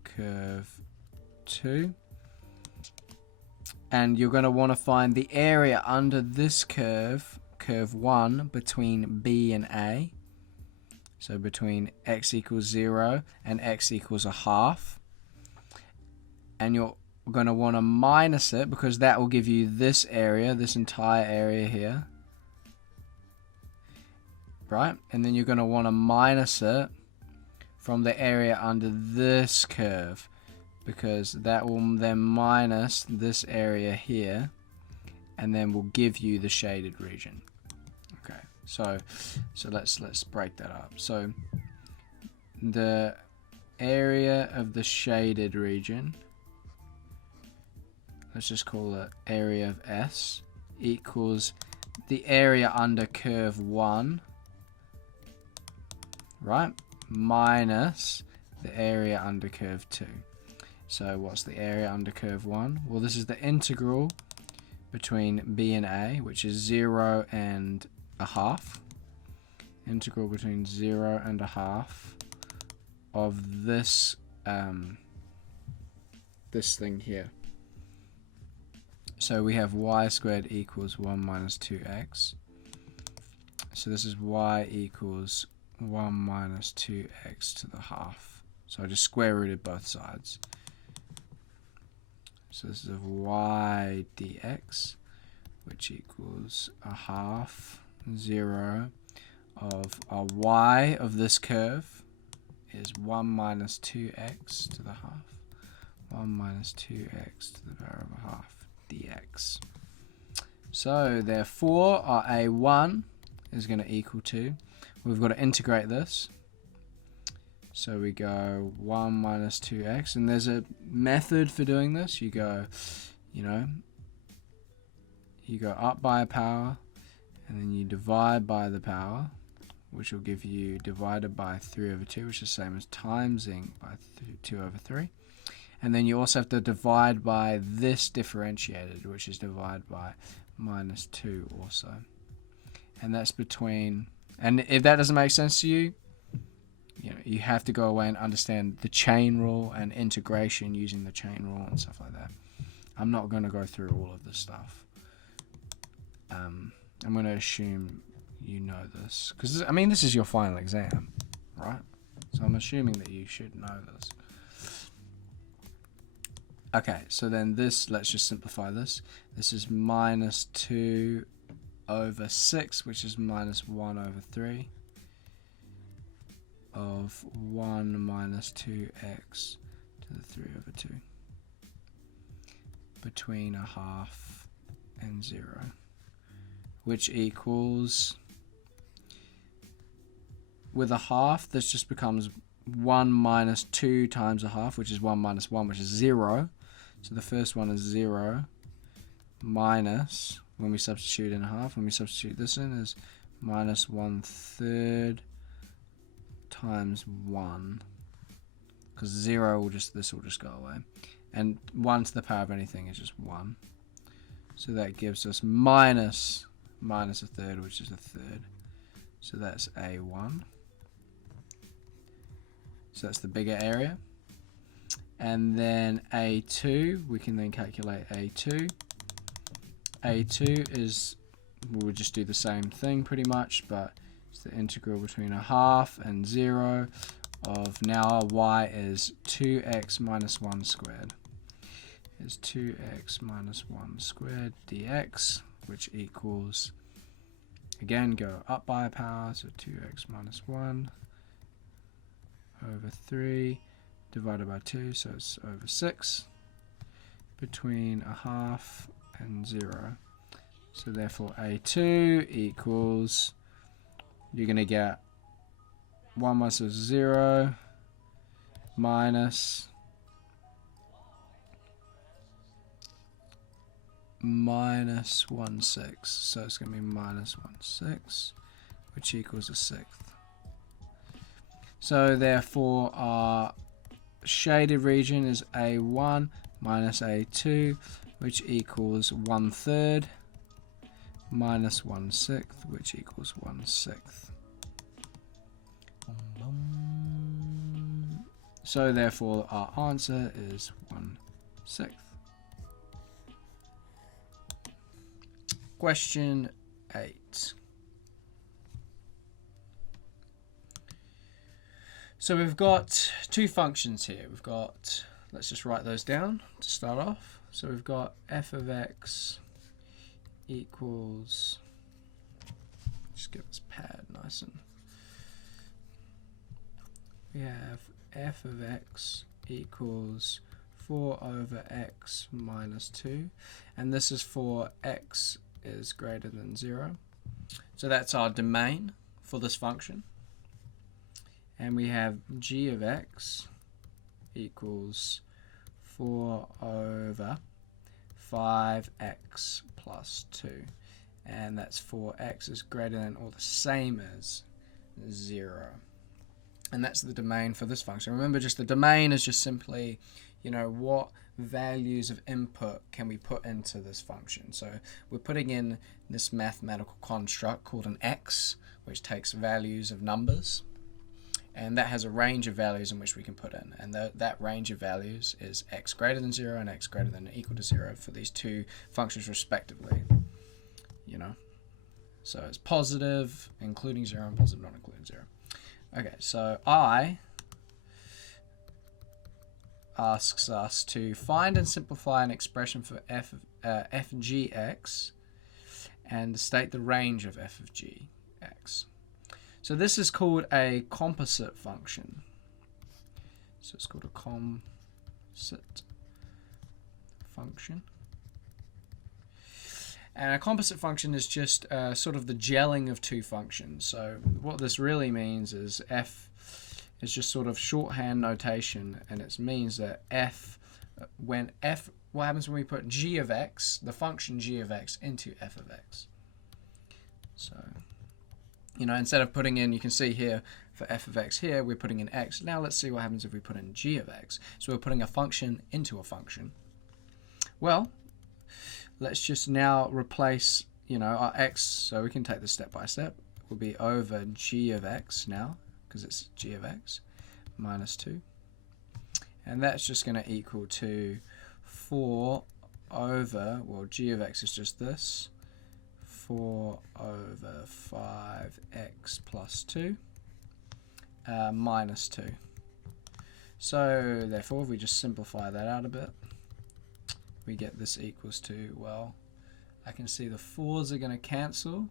2. And you're going to want to find the area under this curve 1, between B and A. So between x equals 0 and x equals a half. And you're going to want to minus it, because that will give you this area, this entire area here. Right? And then you're going to want to minus it from the area under this curve, because that will then minus this area here, and then will give you the shaded region. Okay, so let's break that up. So the area of the shaded region, let's just call it area of S, equals the area under curve 1, right, minus the area under curve 2. So what's the area under curve 1? Well, this is the integral between B and A, which is 0 and a half. Integral between 0 and a half of this this thing here. So we have y squared equals 1 minus 2x. So this is y equals 1 minus 2x to the half. So I just square rooted both sides. So this is of y dx, which equals a half 0 of our y of this curve is 1 minus 2x to the half. 1 minus 2x to the power of a half dx. So therefore our a1 is going to equal to, we've got to integrate this. So we go 1 minus 2x, and there's a method for doing this. You go, you go up by a power, and then you divide by the power, which will give you divided by 3 over 2, which is the same as timesing by 2 over 3. And then you also have to divide by this differentiated, which is divided by minus 2 also. And that's between, and if that doesn't make sense to you, you have to go away and understand the chain rule and integration using the chain rule and stuff like that. I'm not going to go through all of this stuff. I'm going to assume you know this, because I mean, this is your final exam, right? So I'm assuming that you should know this. Okay, so then this, let's just simplify this. This is minus 2 over 6, which is minus 1 over 3 of 1 minus 2x to the 3 over 2 between a half and 0, which equals, with a half, this just becomes 1 minus 2 times a half, which is 1 minus 1, which is 0. So the first one is 0 minus, when we substitute in a half, when we substitute this in, is minus 1/3 times 1, because 0 will just, this will just go away, and 1 to the power of anything is just 1. So that gives us minus 1/3, which is 1/3. So that's A1. So that's the bigger area. And then A2, we can then calculate A2. A2 is, we'll just do the same thing pretty much, but it's the integral between a half and 0 of, now our y is 2x minus 1 squared. Is 2x minus 1 squared dx, which equals, again, go up by a power, so 2x minus 1 over 3 divided by 2, so it's over 6, between a half and 0. So therefore A2 equals, you're going to get 1 minus 0 minus 1/6. So it's going to be minus 1/6, which equals a sixth. So therefore our shaded region is A1 minus A2, which equals 1/3 minus 1/6, which equals 1/6. So therefore our answer is 1/6. Question 8. So we've got two functions here. We've got, let's just write those down to start off. So we've got f of x equals, just get this pad nice and, we have f of x equals 4 over x minus 2, and this is for x is greater than 0. So that's our domain for this function. And we have g of x equals 4 over 5x plus 2. And that's for x is greater than or the same as 0. And that's the domain for this function. Remember, just the domain is just simply, you know, what values of input can we put into this function. So we're putting in this mathematical construct called an x, which takes values of numbers. And that has a range of values in which we can put in. And that range of values is x greater than 0 and x greater than or equal to 0 for these two functions respectively. You know, so it's positive, including 0, and positive, not including 0. Okay, so I asks us to find and simplify an expression for f of gx and state the range of f of gx. So this is called a composite function. So it's called a composite function. And a composite function is just sort of the gelling of two functions. So what this really means is f is just sort of shorthand notation, and it means that what happens when we put g of x, the function g of x, into f of x. So, you know, instead of putting in, you can see here for f of x here, we're putting in x. Now let's see what happens if we put in g of x. So we're putting a function into a function. Well, let's just now replace, you know, our x, so we can take this step by step. Will be over g of x now, because it's g of x, minus 2. And that's just going to equal to 4 over, well, g of x is just this, 4 over 5x plus 2, minus 2. So therefore, if we just simplify that out a bit, we get this equals to, well, I can see the 4's are going to cancel,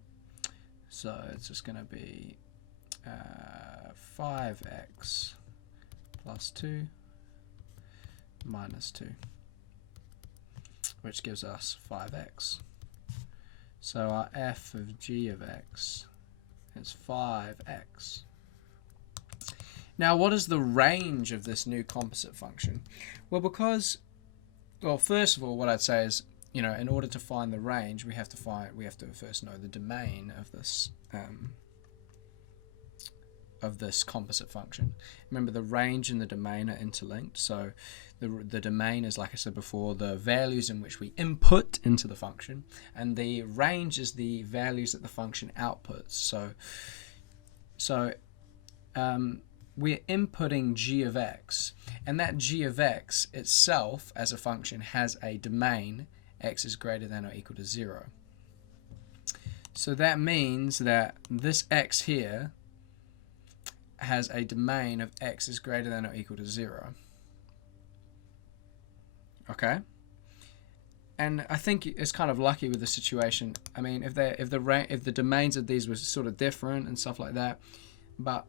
so it's just going to be 5x plus 2 minus 2, which gives us 5x. So our f of g of x is 5x. Now, what is the range of this new composite function? Well, first of all, what I'd say is, you know, in order to find the range, we have to first know the domain of this composite function. Remember, the range and the domain are interlinked. So the domain is, like I said before, the values in which we input into the function, and the range is the values that the function outputs. So we're inputting g of x, and that g of x itself as a function has a domain, x is greater than or equal to 0. So that means that this x here has a domain of x is greater than or equal to 0. Okay? And I think it's kind of lucky with the situation. I mean, if the domains of these were sort of different and stuff like that, but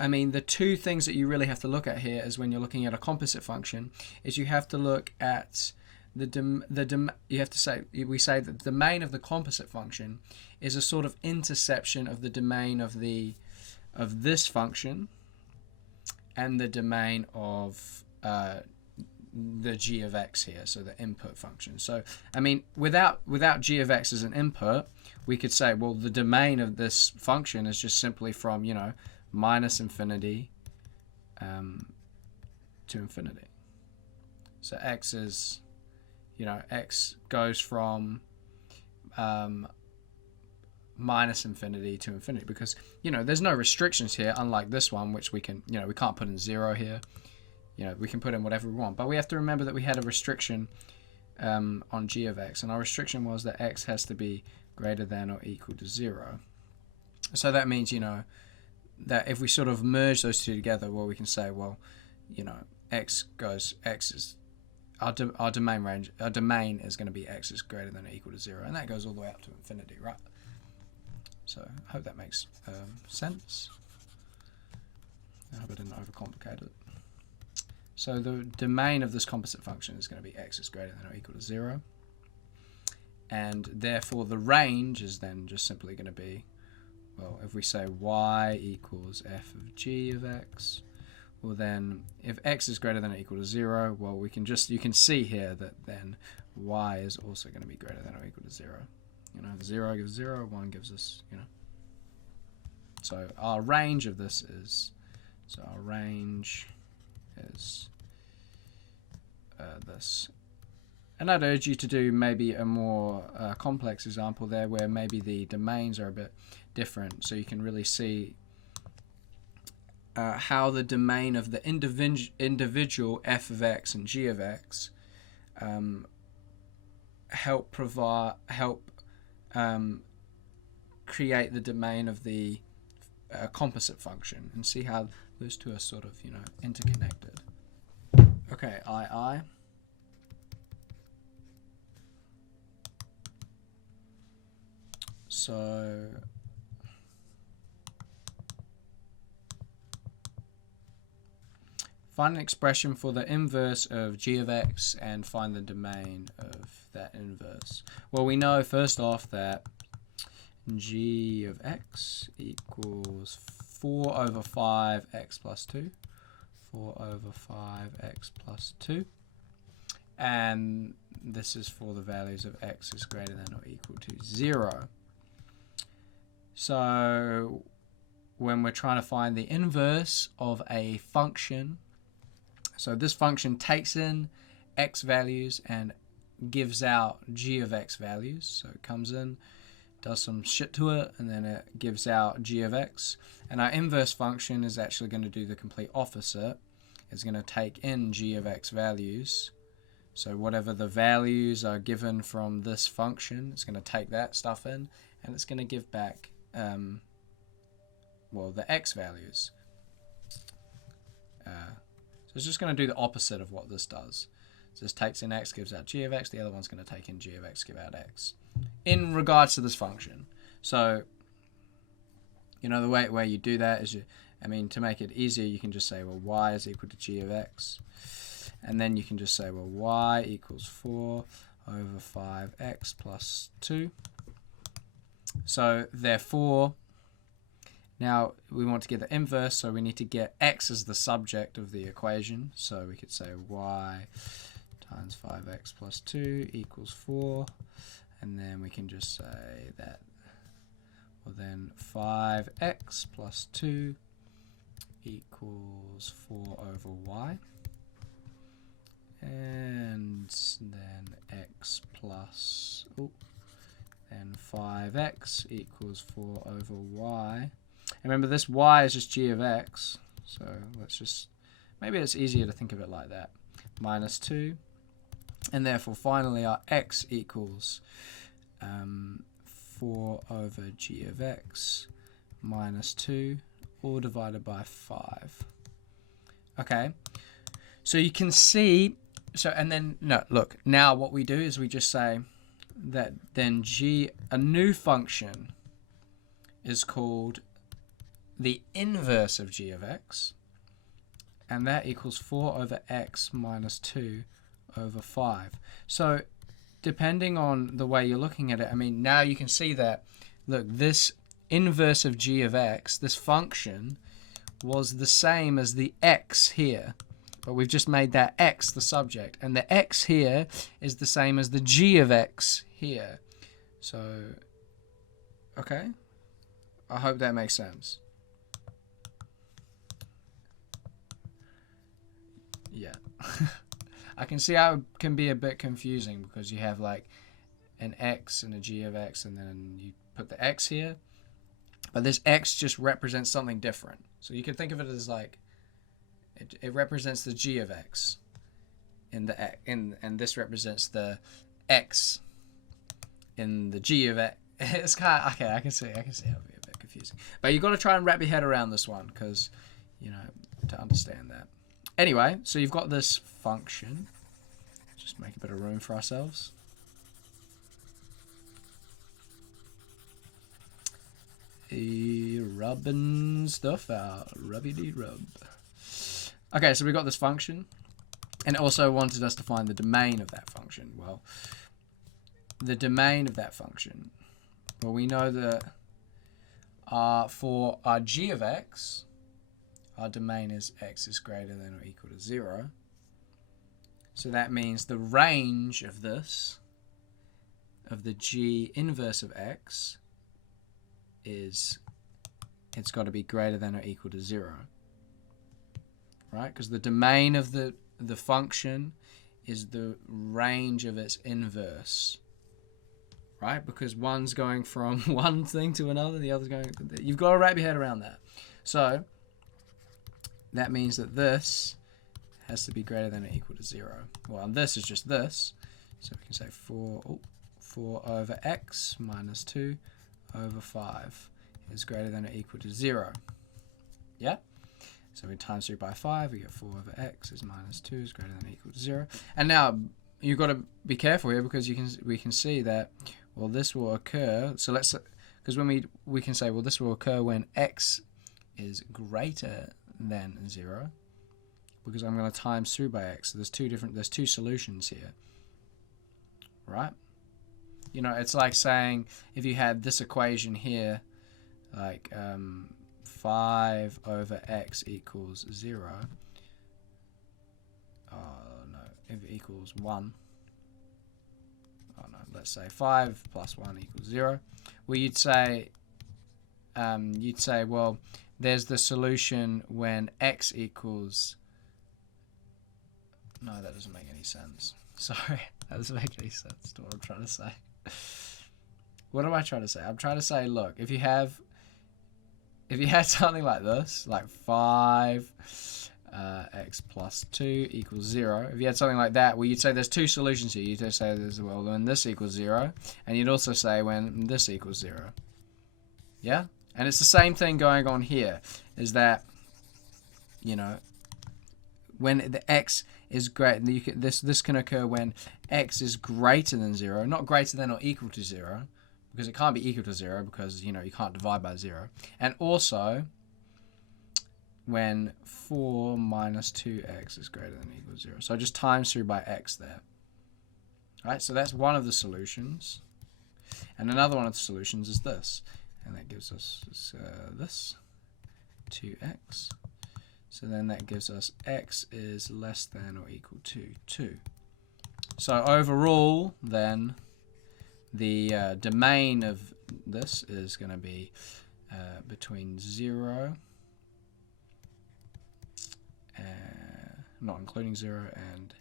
I mean, the two things that you really have to look at here is when you're looking at a composite function is you have to look at we say that the domain of the composite function is a sort of interception of the domain of this function and the domain of the g of x here, so the input function. So, I mean, without g of x as an input, we could say, well, the domain of this function is just simply from, you know, minus infinity to infinity. So x is, you know, x goes from minus infinity to infinity, because, you know, there's no restrictions here, unlike this one, which we can, you know, we can't put in 0 here. You know, we can put in whatever we want, but we have to remember that we had a restriction on g of x, and our restriction was that x has to be greater than or equal to 0. So that means, you know, that if we sort of merge those two together, well, we can say, well, you know, x is our domain range. Our domain is going to be x is greater than or equal to 0, and that goes all the way up to infinity, right? So I hope that makes sense. I hope I didn't overcomplicate it. So the domain of this composite function is going to be x is greater than or equal to 0. And therefore the range is then just simply going to be, well, if we say y equals f of g of x, well then if x is greater than or equal to 0, well, we can just, you can see here that then y is also going to be greater than or equal to 0. You know, 0 gives 0, 1 gives us, you know. So our range of this is, so our range is this. And I'd urge you to do maybe a more complex example there, where maybe the domains are a bit different, so you can really see how the domain of the individual f of x and g of x help create the domain of the composite function, and see how those two are sort of, you know, interconnected. Okay, II. So find an expression for the inverse of g of x and find the domain of that inverse. Well, we know first off that g of x equals 4 over 5x plus 2. 4 over 5x plus 2. And this is for the values of x is greater than or equal to 0. So when we're trying to find the inverse of a function, so this function takes in x values and gives out g of x values. So it comes in, does some shit to it, and then it gives out g of x. And our inverse function is actually going to do the complete opposite. It's going to take in g of x values. So whatever the values are given from this function, it's going to take that stuff in, and it's going to give back, well, the x values. So it's just going to do the opposite of what this does. So this takes in x, gives out g of x. The other one's going to take in g of x, give out x, in regards to this function. So, you know, the way you do that is, to make it easier, you can just say, well, y is equal to g of x. And then you can just say, well, y equals 4 over 5x plus 2. So, therefore, now we want to get the inverse, so we need to get x as the subject of the equation. So we could say y times 5x plus 2 equals 4. And then we can just say that, well, then 5x plus 2 equals 4 over y. And then x plus, then 5x equals 4 over y. And remember, this y is just g of x, so let's just, maybe it's easier to think of it like that. Minus 2, and therefore finally our x equals 4 over g of x minus 2, all divided by 5. Okay, so you can see, so, and then, no, look, now what we do is we just say that then a new function is called the inverse of g of x, and that equals 4 over x minus 2 over 5. So depending on the way you're looking at it, now you can see that, look, this inverse of g of x, this function, was the same as the x here, but we've just made that x the subject, and the x here is the same as the g of x here. So, okay, I hope that makes sense. Yeah. I can see how it can be a bit confusing because you have like an x and a g of x, and then you put the x here, but this x just represents something different. So you can think of it as like it represents the g of x and this represents the x in the g of x. It's kind of okay. I can see how it would be a bit confusing, but you got to try and wrap your head around this one because, you know, to understand that. Anyway, so you've got this function. Just make a bit of room for ourselves. Rubbing stuff out. Rubby-dee-rub. Okay, so we've got this function. And it also wanted us to find the domain of that function. Well, the domain of that function. Well, we know that for our g of x, our domain is x is greater than or equal to 0. So that means the range of this, of the g inverse of x, is it's got to be greater than or equal to 0. Right? Because the domain of the function is the range of its inverse. Right? Because one's going from one thing to another, the other's going... You've got to wrap your head around that. So that means that this has to be greater than or equal to 0. Well, and this is just this. So we can say 4 over x minus 2 over 5 is greater than or equal to 0. Yeah? So we times through by 5, we get 4 over x is minus 2 is greater than or equal to 0. And now you've got to be careful here because we can see that, well, this will occur. So let's, because when we can say, well, this will occur when x is greater than 0, because I'm going to times through by x. So there's two solutions here, right? You know, it's like saying if you had this equation here, like 5 over x equals 0. Oh no, if it equals 1. Oh no, let's say 5 plus 1 equals 0. Well, you'd say, well, there's the solution when x equals... No, that doesn't make any sense. Sorry, that doesn't make any sense to what I'm trying to say. What am I trying to say? I'm trying to say, look, if you had something like this, like 5 x plus 2 equals 0. If you had something like that, well, you'd say there's two solutions here. You'd say there's, well, when this equals 0, and you'd also say when this equals 0. Yeah? And it's the same thing going on here, is that, you know, when the x is great, this can occur when x is greater than 0, not greater than or equal to 0, because it can't be equal to 0 because, you know, you can't divide by 0. And also when 4 minus 2x is greater than or equal to 0. So just times through by x there. Right, so that's one of the solutions. And another one of the solutions is this. And that gives us this, 2x. So then that gives us x is less than or equal to 2. So overall, then, the domain of this is going to be between 0, not including 0, and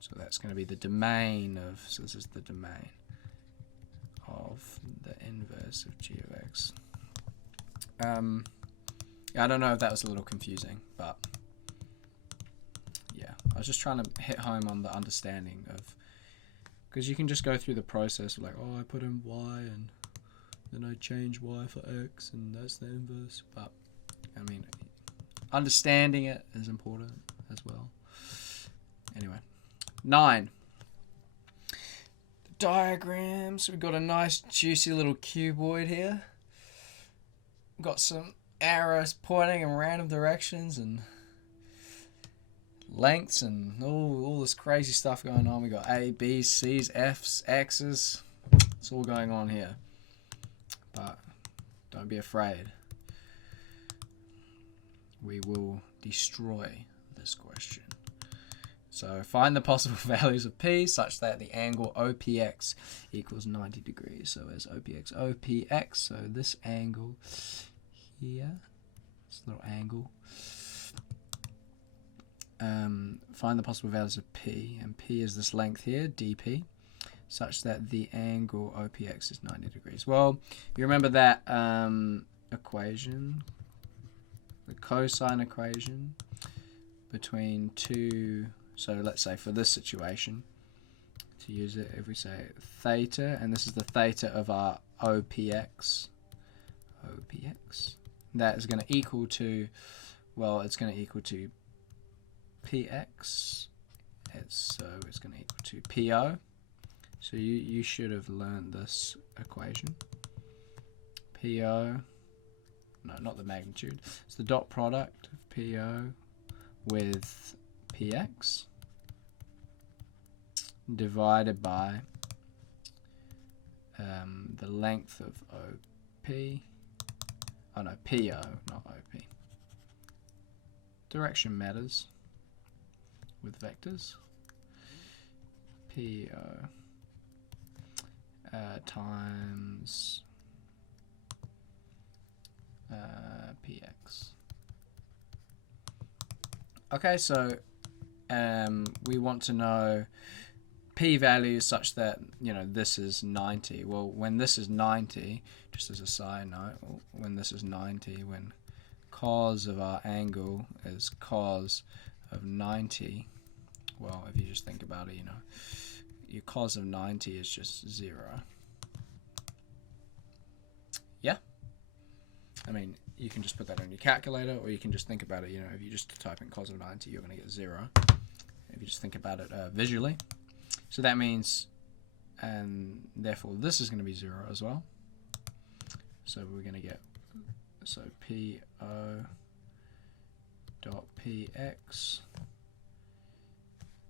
so that's going to be the domain of, so this is the domain of the inverse of g of x. I don't know if that was a little confusing, but yeah, I was just trying to hit home on the understanding of, because you can just go through the process of like, oh, I put in y and then I change y for x and that's the inverse, but I mean, understanding it is important as well. Anyway, 9. The diagrams, we've got a nice juicy little cuboid here. Got some arrows pointing in random directions and lengths and all this crazy stuff going on. We got A, B, C's, F's, X's. It's all going on here. But don't be afraid. We will destroy this question. So find the possible values of P such that the angle OPX equals 90 degrees. So as OPX, so this angle here, this little angle, find the possible values of P, and P is this length here, dP, such that the angle OPX is 90 degrees. Well, you remember that equation, the cosine equation between two, so let's say for this situation, to use it, if we say theta, and this is the theta of our OPX, that is going to equal to, well, it's going to equal to PX, so it's going to equal to PO. So you should have learned this equation. PO, no, not the magnitude. It's the dot product of PO with PX divided by the length of OP. Oh no, PO, not OP. Direction matters with vectors. PO times PX. Okay, so we want to know P values such that, you know, this is 90. Well, when this is 90, just as a side note, when this is 90, when cos of our angle is cos of 90, well, if you just think about it, you know, your cos of 90 is just 0. Yeah? I mean, you can just put that on your calculator, or you can just think about it, you know, if you just type in cos of 90, you're going to get 0. If you just think about it visually. So that means, and therefore this is going to be 0 as well. So we're going to get, so PO dot PX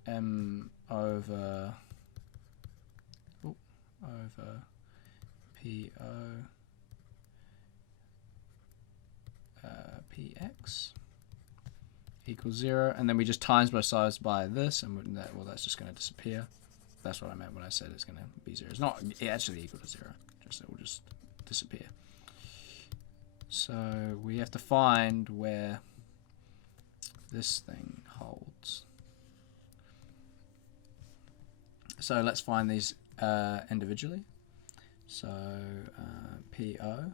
M over PO PX equals 0, and then we just times both sides by this, and that, well, that's just going to disappear. That's what I meant when I said it's going to be 0. It's not actually equal to 0, just it will just disappear. So we have to find where this thing holds. So let's find these individually. So PO,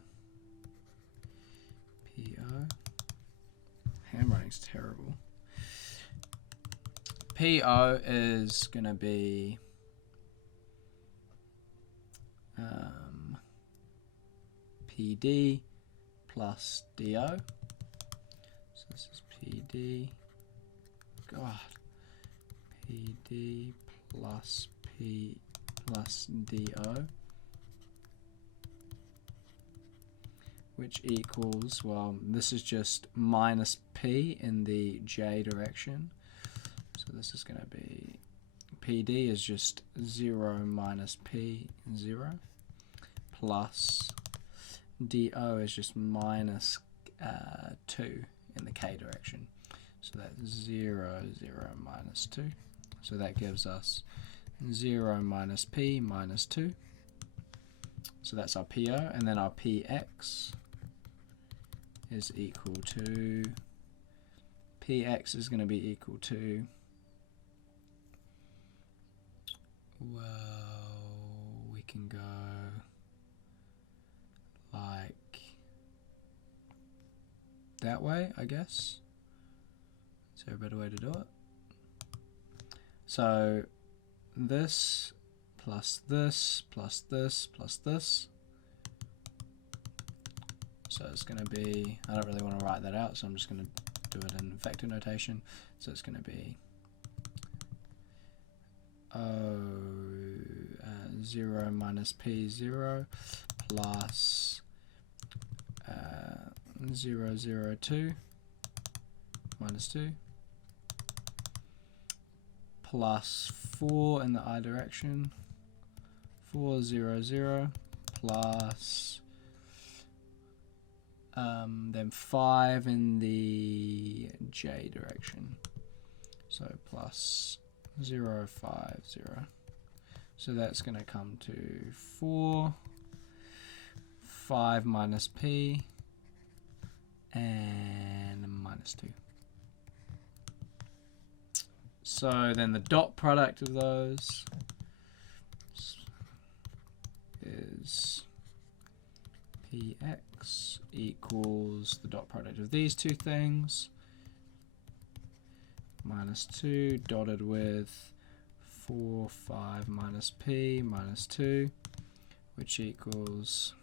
handwriting's terrible. PO is going to be PD plus DO. So this is PD, God, PD plus P plus DO, which equals, well, this is just minus P in the J direction. So this is going to be, PD is just 0 minus P, 0, plus DO is just minus 2 in the K direction. So that's 0, 0, minus 2. So that gives us 0 minus P minus 2. So that's our PO, and then our PX is equal to, PX is going to be equal to, well, we can go like that way, I guess. Is there a better way to do it? So this plus this plus this plus this. So it's going to be, I don't really want to write that out, so I'm just going to do it in vector notation. So it's going to be 0 minus P 0 plus 0, 0, 2 minus 2 plus 4 in the I direction, 4, 0, 0 plus then 5 in the J direction. So plus 0, 5, 0. So that's going to come to 4, 5 minus p, and minus 2. So then the dot product of those is px equals the dot product of these two things, minus 2 dotted with 4, 5 minus p minus 2, which equals,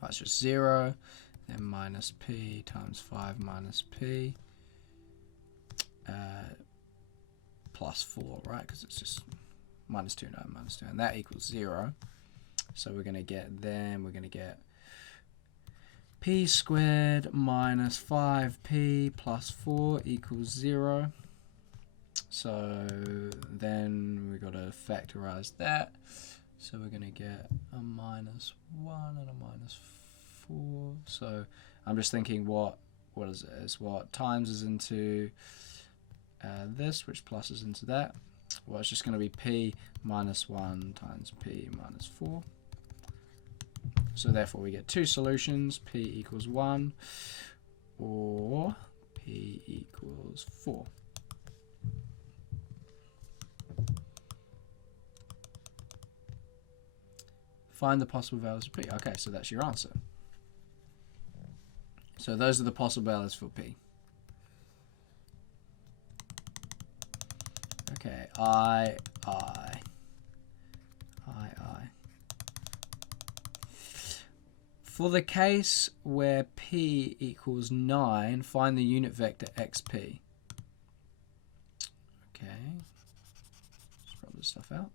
that's just 0, then minus p times 5 minus p, plus 4, right? Because it's just minus 2, no, minus 2, and that equals 0. So we're going to get, p squared minus 5p plus 4 equals 0. So then we've got to factorize that. So we're going to get a minus 1 and a minus 4. So I'm just thinking what is it? Is what times is into this, which pluses into that. Well, it's just going to be p minus 1 times p minus 4. So therefore we get two solutions, p equals 1 or p equals 4. Find the possible values of p. Okay, so that's your answer. So those are the possible values for p. Okay, I. For the case where p equals 9, find the unit vector xp. Okay, let's rub this stuff out.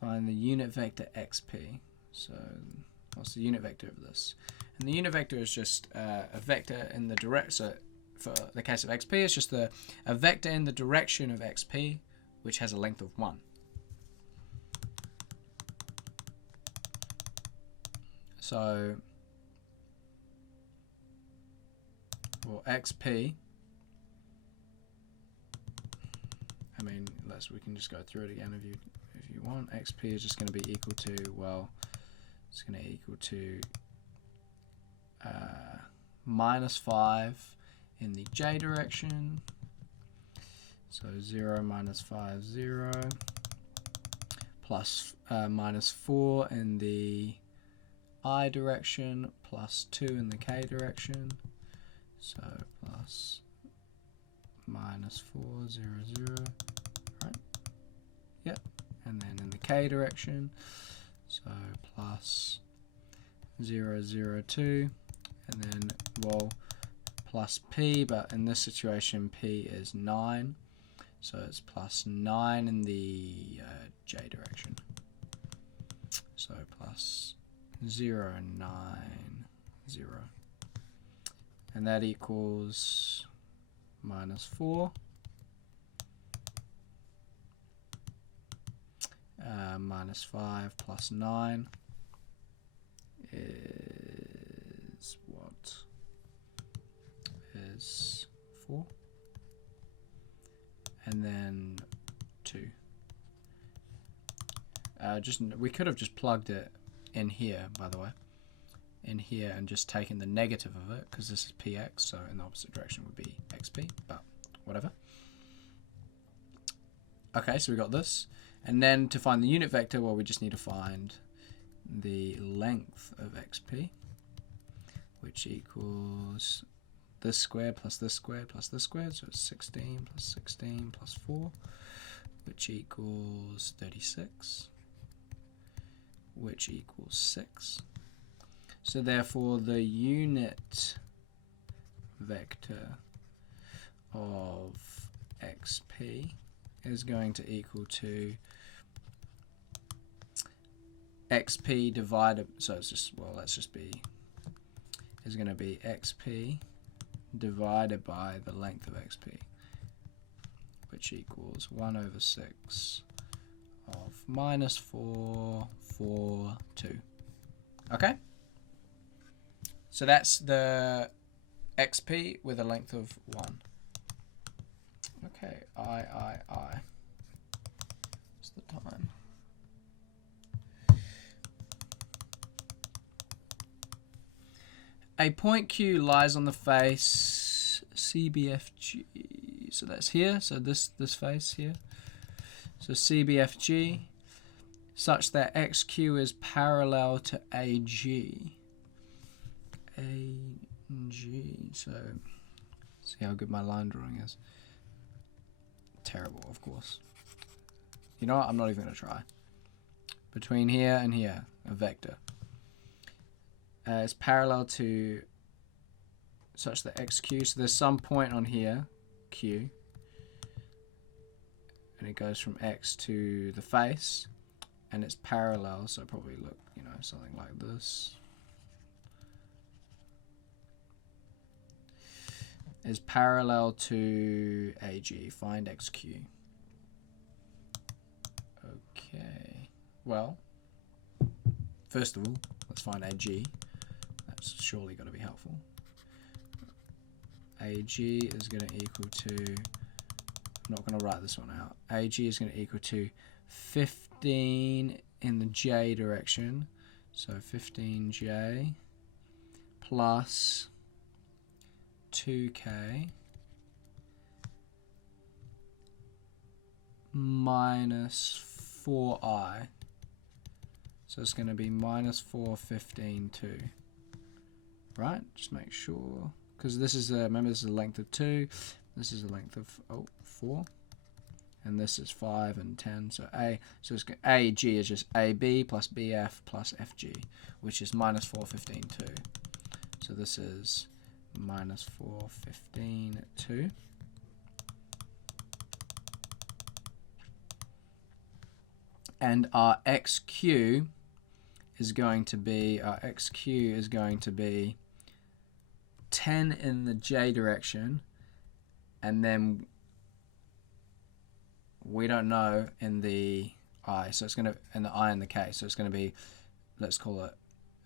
Find the unit vector xp. So what's the unit vector of this? And the unit vector is just a vector in the direct. So for the case of xp, it's just a vector in the direction of xp, which has a length of 1. So for xp, I mean, we can just go through it again if you want. Xp is just going to be equal to, well, it's going to equal to minus 5 in the j direction. So 0 minus 5, 0, plus minus 4 in the I direction, plus 2 in the k direction. So plus minus 4, 0, 0, right? Yep. And then in the k direction, so plus 0, 0, 2, and then, well, plus p, but in this situation p is 9, so it's plus 9 in the j direction. So plus 0, 9, 0. And that equals minus 4. Minus 5 plus 9 is what? Is 4. And then 2. We could have just plugged it in here, by the way. In here and just taken the negative of it, because this is px, so in the opposite direction would be xp, but whatever. Okay, so we got this. And then to find the unit vector, well, we just need to find the length of xp, which equals this squared plus this squared plus this squared, so it's 16 plus 16 plus 4, which equals 36, which equals 6. So therefore the unit vector of xp is going to equal to xp divided, so it's just, well, let's just be, is going to be xp divided by the length of xp, which equals 1 over 6 of minus 4, 4, 2. Okay? So that's the xp with a length of 1. Okay. Okay, I. What's the time? A point Q lies on the face CBFG. So that's here. So this face here. So CBFG, such that XQ is parallel to AG. AG. So see how good my line drawing is. Terrible, of course. You know what? I'm not even going to try. Between here and here, a vector. It's parallel to such that XQ. So there's some point on here, Q. And it goes from X to the face. And it's parallel, so probably look, you know, something like this. Is parallel to AG. Find XQ. Okay. Well, first of all, let's find AG. That's surely got to be helpful. AG is going to equal to, I'm not going to write this one out. AG is going to equal to 15 in the J direction. So 15J plus 2K minus 4I. So it's going to be minus 4, 15, 2. Right? Just make sure. Because this is, remember this is the length of 2. This is the length of 4. And this is 5 and 10. So it's AG is just AB plus BF plus FG, which is minus 4, 15, 2. So this is minus 4, 15, 2. And our XQ is going to be, 10 in the J direction, and then we don't know in the I, so it's going to, in the I and the K, so it's going to be, let's call it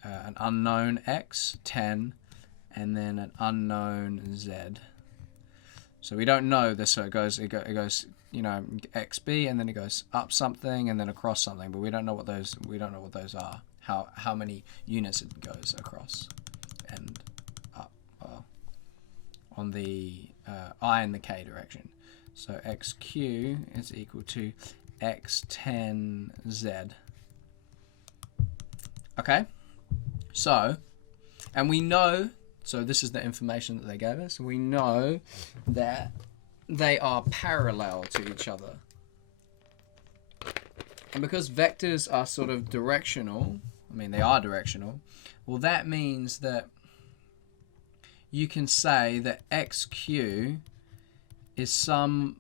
an unknown X, 10, and then an unknown Z. So we don't know this, so it goes, you know, XB, and then it goes up something, and then across something, but we don't know what those are. How many units it goes across and up on the I and the K direction. So XQ is equal to X10Z. Okay, so, and we know, so this is the information that they gave us. We know that they are parallel to each other. And because vectors are sort of directional, I mean they are directional, well that means that you can say that XQ is some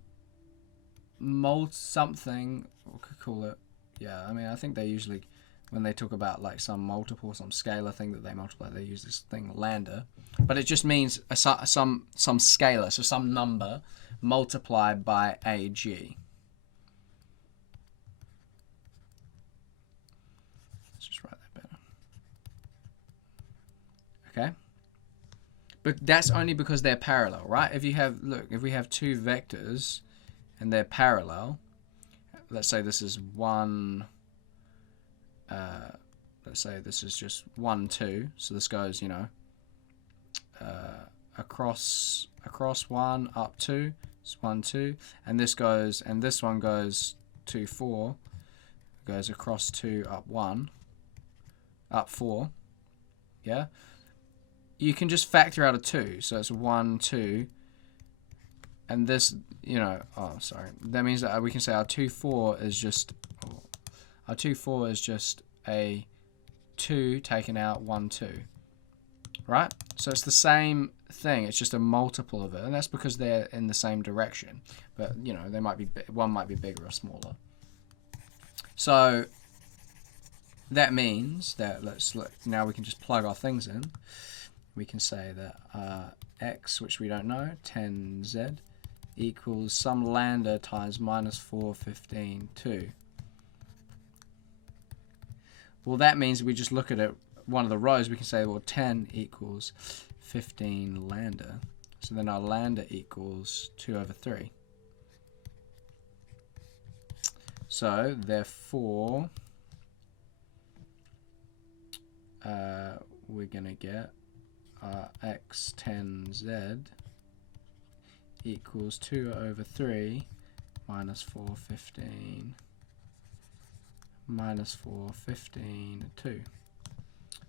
something, we could call it, yeah, I mean I think they usually, when they talk about like some multiple, some scalar thing that they multiply, they use this thing lambda, but it just means some scalar, so some number multiplied by AG. Let's just write that better. Okay, but that's only because they're parallel, right? If you have, look, if we have two vectors and they're parallel, let's say this is one, let's say this is just 1, 2, so this goes, you know, across 1, up 2, it's 1, 2, and this goes, and this one goes 2, 4, goes across 2, up 1, up 4, yeah? You can just factor out a 2, so it's 1, 2, and this, you know, oh, sorry, that means that we can say our 2, 4 is just, our 2, 4 is just a 2 taken out 1, 2, right? So it's the same thing, it's just a multiple of it, and that's because they're in the same direction, but you know, they might be, one might be bigger or smaller. So that means that, let's look, now we can just plug our things in. We can say that x, which we don't know, 10z, equals some lambda times minus 4, 15, 2. Well, that means we just look at it, one of the rows, we can say, well, 10 equals 15 lambda. So then our lambda equals 2 over 3. So therefore, we're going to get x10z equals 2 over 3 minus 415 minus 415 2.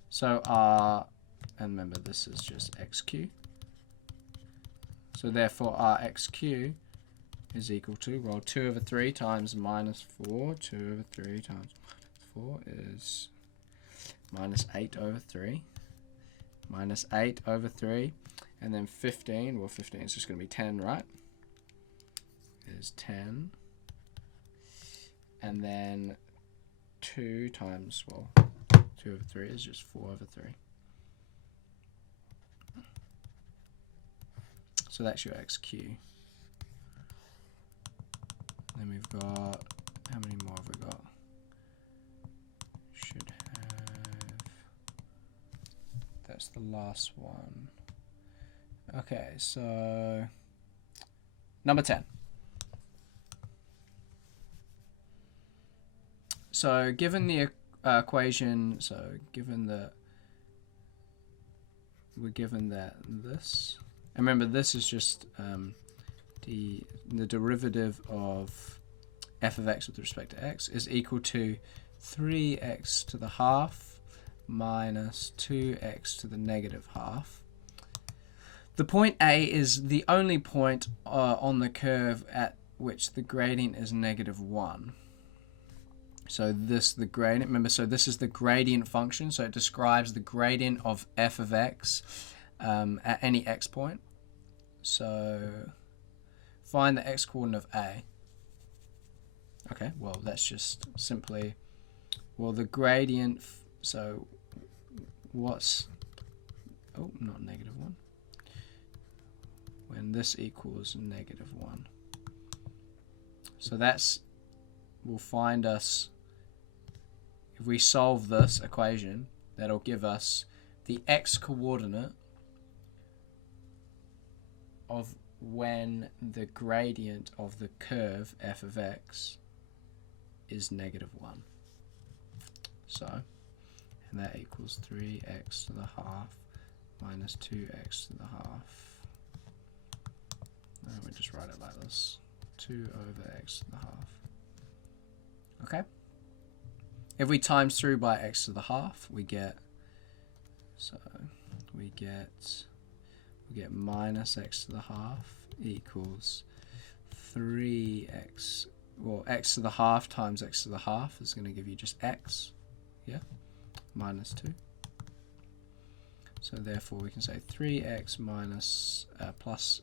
So and remember this is just xq. So therefore our xq is equal to, well, 2 over 3 times minus 4. 2 over 3 times minus 4 is minus 8 over 3. Minus 8 over 3. And then 15, well 15 is just going to be 10, right? Is 10. And then 2 times, well, 2 over 3 is just 4 over 3. So that's your xq. Then we've got, how many more have we got? Should have, that's the last one. Okay, so number 10. So given the equation, so given that we're given that this, and remember this is just the derivative of f of x with respect to x is equal to 3x to the half minus 2x to the negative half. The point A is the only point on the curve at which the gradient is -1. So this, the gradient, remember, so this is the gradient function, so it describes the gradient of f of x at any x point. So find the x coordinate of A. Okay, well that's just simply, well the gradient, so what's, oh, not -1. When this equals -1. So that's, will find us, if we solve this equation, that'll give us the x coordinate of when the gradient of the curve f of x is -1. So, and that equals 3x to the half minus 2x to the half. And we just write it like this, 2 over x to the half. Okay. If we times through by x to the half, we get, so we get minus x to the half equals 3x, well x to the half times x to the half is going to give you just x, yeah, minus 2. So therefore we can say 3x minus plus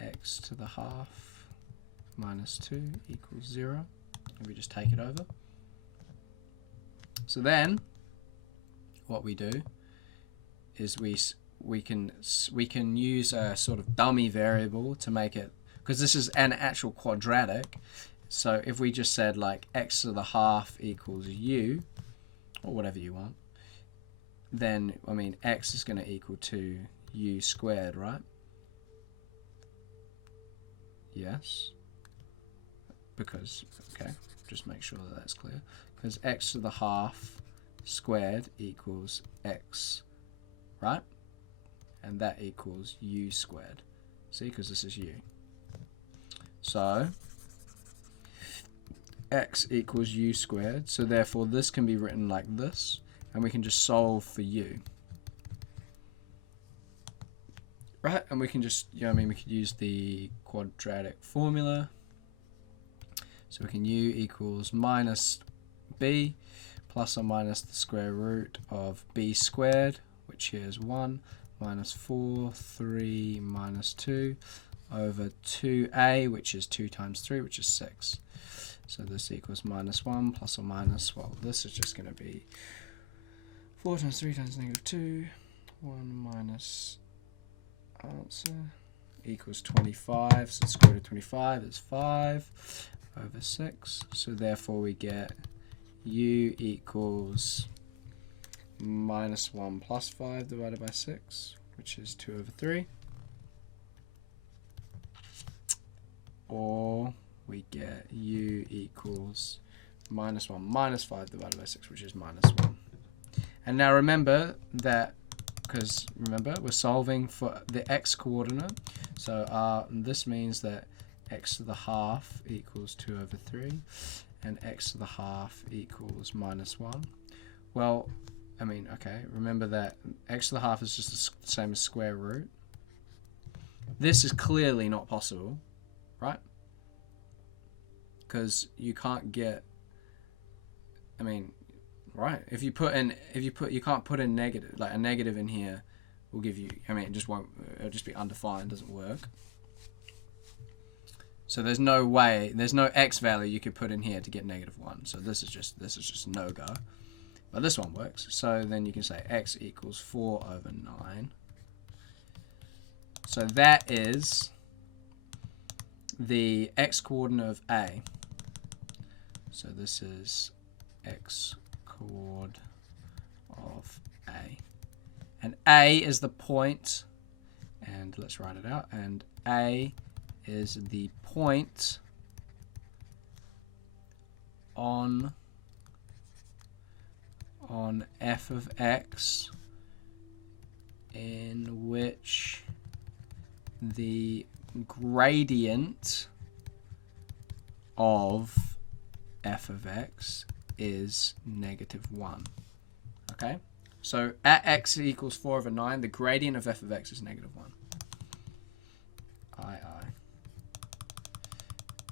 x to the half minus 2 equals 0, and we just take it over. So then what we do is we can use a sort of dummy variable to make it, because this is an actual quadratic. So if we just said like x to the half equals u, or whatever you want, then I mean x is going to equal to u squared, right? Yes, because, okay, just make sure that that's clear, because x to the half squared equals x, right? And that equals u squared, see, because this is u. So x equals u squared, so therefore this can be written like this, and we can just solve for u. Right, and we can just, you know, I mean, we could use the quadratic formula. So we can u equals minus b plus or minus the square root of b squared, which here is 1, minus 4, 3, minus 2, over 2a, which is 2 times 3, which is 6. So this equals minus 1 plus or minus, well, this is just going to be 4 times 3 times -2, 1 minus answer equals 25, so the square root of 25 is 5 over 6, so therefore we get u equals minus 1 plus 5 divided by 6, which is 2 over 3, or we get u equals minus 1 minus 5 divided by 6, which is minus 1. And now remember that, because remember, we're solving for the x coordinate. So this means that x to the half equals 2 over 3, and x to the half equals minus 1. Well, I mean, okay, remember that x to the half is just the same as square root. This is clearly not possible, right? Because you can't get, I mean, right, you can't put in negative, like a negative in here will give you, I mean, it'll just be undefined, doesn't work. So there's no way, there's no x value you could put in here to get negative 1. So this is just no go. But this one works. So then you can say x equals 4 over 9. So that is the x coordinate of A. So this is x coord of A. And A is the point, and let's write it out, and A is the point on f of x in which the gradient of f of x is negative 1. Okay? So at x equals 4 over 9, the gradient of f of x is negative 1.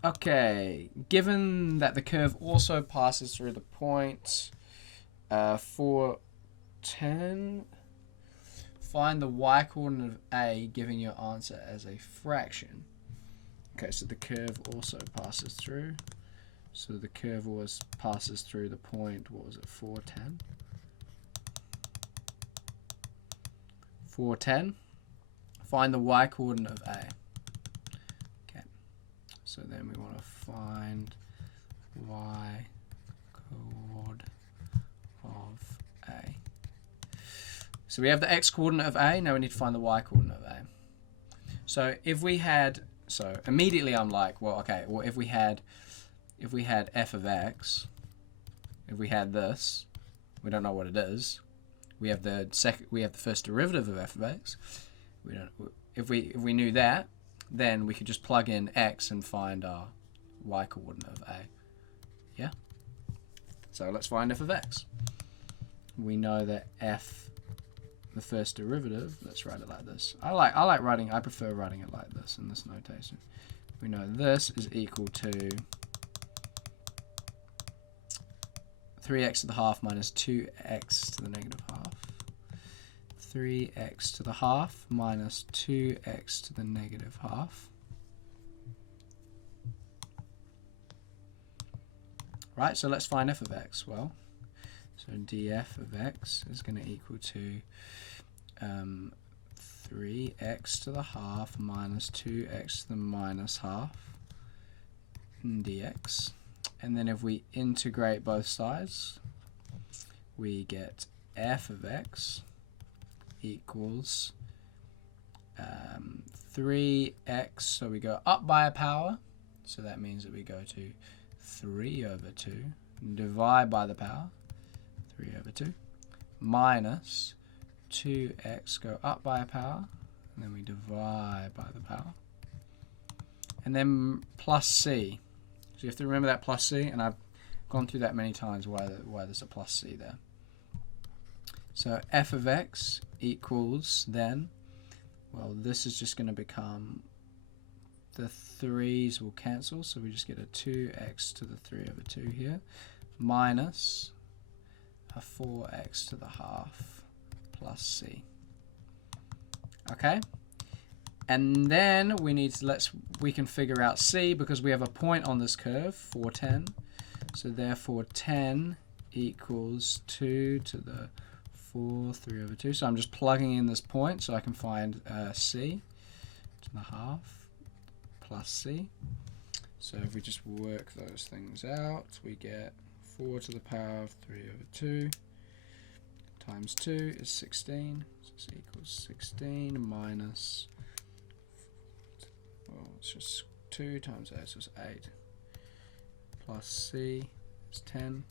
Okay, given that the curve also passes through the point 4, 10, find the y coordinate of A, giving your answer as a fraction. Okay, so the curve also passes through. So the curve always passes through the point, what was it, 4, 10? 4, 10. Find the y coordinate of A. Okay, so then we want to find y coord of A. So we have the x coordinate of A, now we need to find the y coordinate of A. So if we had, so immediately I'm like, well, okay, well if we had f of x, if we had this, we don't know what it is. We have the first derivative of f of x. We don't. If we knew that, then we could just plug in x and find our y coordinate of A. Yeah. So let's find f of x. We know that f, the first derivative. Let's write it like this. I prefer writing it like this in this notation. We know this is equal to 3x to the half minus 2x to the negative half. 3x to the half minus 2x to the negative half. Right, so let's find f of x. Well, so df of x is going to equal to 3x to the half minus 2x to the minus half dx. And then if we integrate both sides, we get f of x equals 3x, so we go up by a power, so that means that we go to 3 over 2, divide by the power, 3 over 2, minus 2x, go up by a power, and then we divide by the power, and then plus c. So you have to remember that plus c, and I've gone through that many times why there's a plus c there. So f of x equals then, well, this is just going to become, the 3's will cancel, so we just get a 2x to the 3 over 2 here, minus a 4x to the half plus c. Okay? And then we need to, we can figure out c because we have a point on this curve, 4, 10. So therefore 10 equals 2 to the 4, 3 over 2. So I'm just plugging in this point so I can find c to the half plus c. So if we just work those things out, we get 4 to the power of 3 over 2 times 2 is 16. So this equals 16 minus, well, it's just 2 times 8, so it's 8. plus c is 10.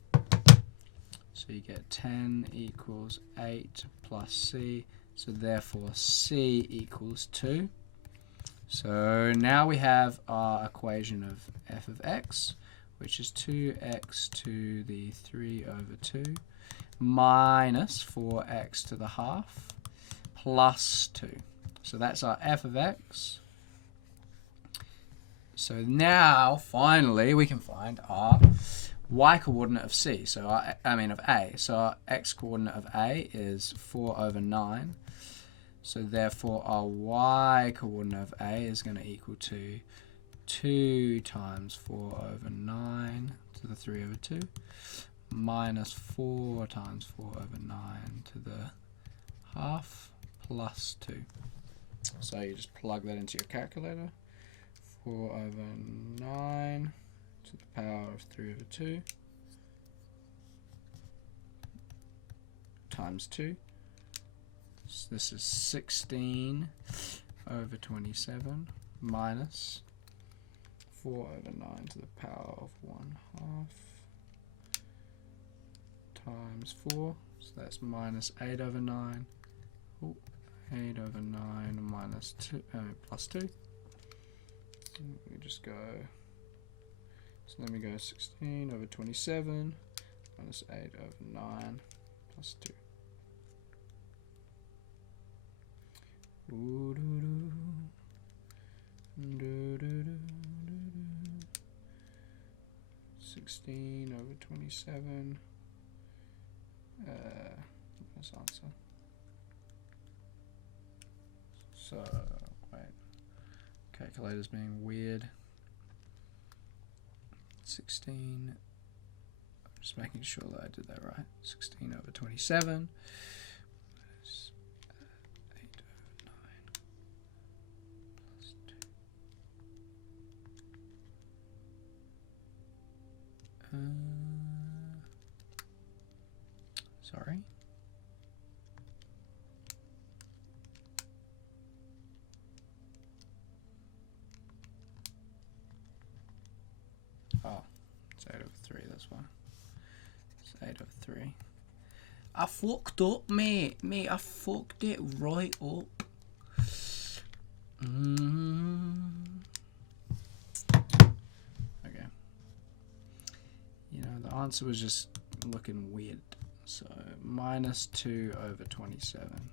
So you get 10 equals 8 plus c. So therefore c equals 2. So now we have our equation of f of x, which is 2x to the 3 over 2 minus 4x to the half plus 2. So that's our f of x. So now, finally, we can find our y coordinate of c. So of A. So our x coordinate of A is 4 over 9. So therefore, our y coordinate of A is going to equal to 2 times 4 over 9 to the 3 over 2 minus 4 times 4 over 9 to the half plus 2. So you just plug that into your calculator. 4 over 9 to the power of 3 over 2 times 2. So this is 16 over 27 minus 4 over 9 to the power of 1 half times 4. So that's minus 8 over 9. Oh, 8 over 9 minus 2, plus 2. We just go, so then we go 16 over 27 minus 8 over 9 plus 2. Ooh, doo, doo. Doo, doo, doo, doo. 16 over 27. That's answer. So, wait. Calculator's being weird. 16. Just making sure that I did that right. 16 over 27. 8 over 9 plus 2. Sorry. Oh, it's 8 over 3, that's why. It's 8 over 3. I fucked up, mate. Mate, I fucked it right up. Okay. You know, the answer was just looking weird. So, minus 2 over 27.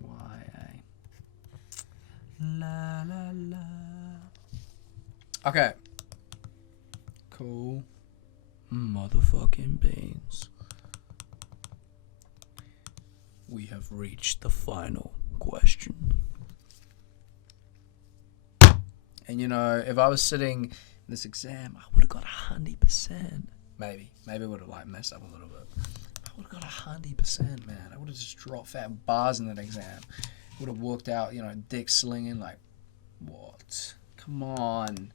YA. La la la. Okay. Cool. Motherfucking beans. We have reached the final question. And you know, if I was sitting in this exam, I would have got 100%. Maybe I would have like messed up a little bit. I would have got 100%, man. I would have just dropped fat bars in that exam. Would have walked out, you know, dick slinging like, what? Come on,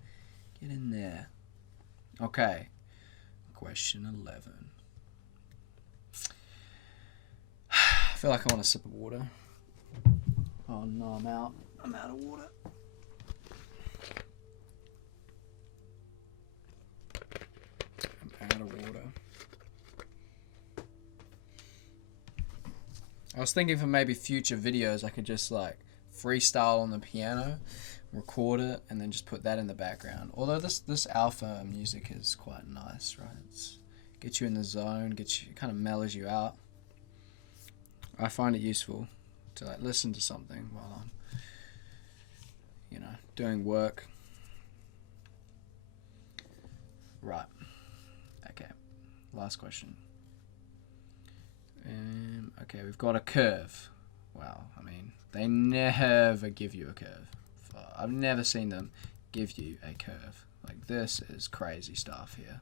get in there. Okay, question 11. I feel like I want a sip of water. Oh no, I'm out. I'm out of water. I'm out of water. I was thinking for maybe future videos I could just like freestyle on the piano, record it, and then just put that in the background. Although this alpha music is quite nice, right? It's gets you in the zone, kind of mellows you out. I find it useful to like listen to something while I'm, you know, doing work. Right. Okay. Last question. Okay, we've got a curve. Wow, I mean, they never give you a curve. I've never seen them give you a curve. Like, this is crazy stuff here.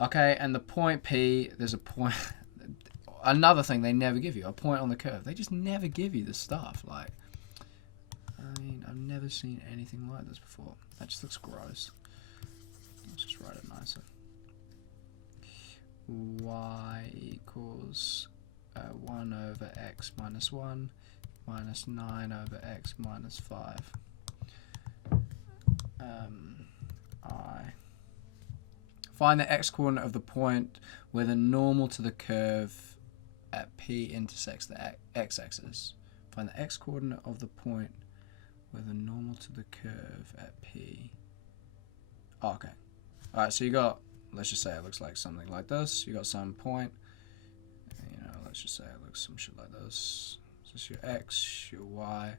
Okay, and the point P, there's a point. Another thing they never give you, a point on the curve. They just never give you this stuff. Like, I mean, I've never seen anything like this before. That just looks gross. Let's just write it nicer. Y equals 1 over x minus 1 minus 9 over x minus 5. I. Find the x-coordinate of the point where the normal to the curve at P intersects the x-axis. Find the x-coordinate of the point where the normal to the curve at P. Oh, okay. Alright, so you got, let's just say it looks like something like this. You got some point, let's just say it looks some shit like this. So it's your x, your y,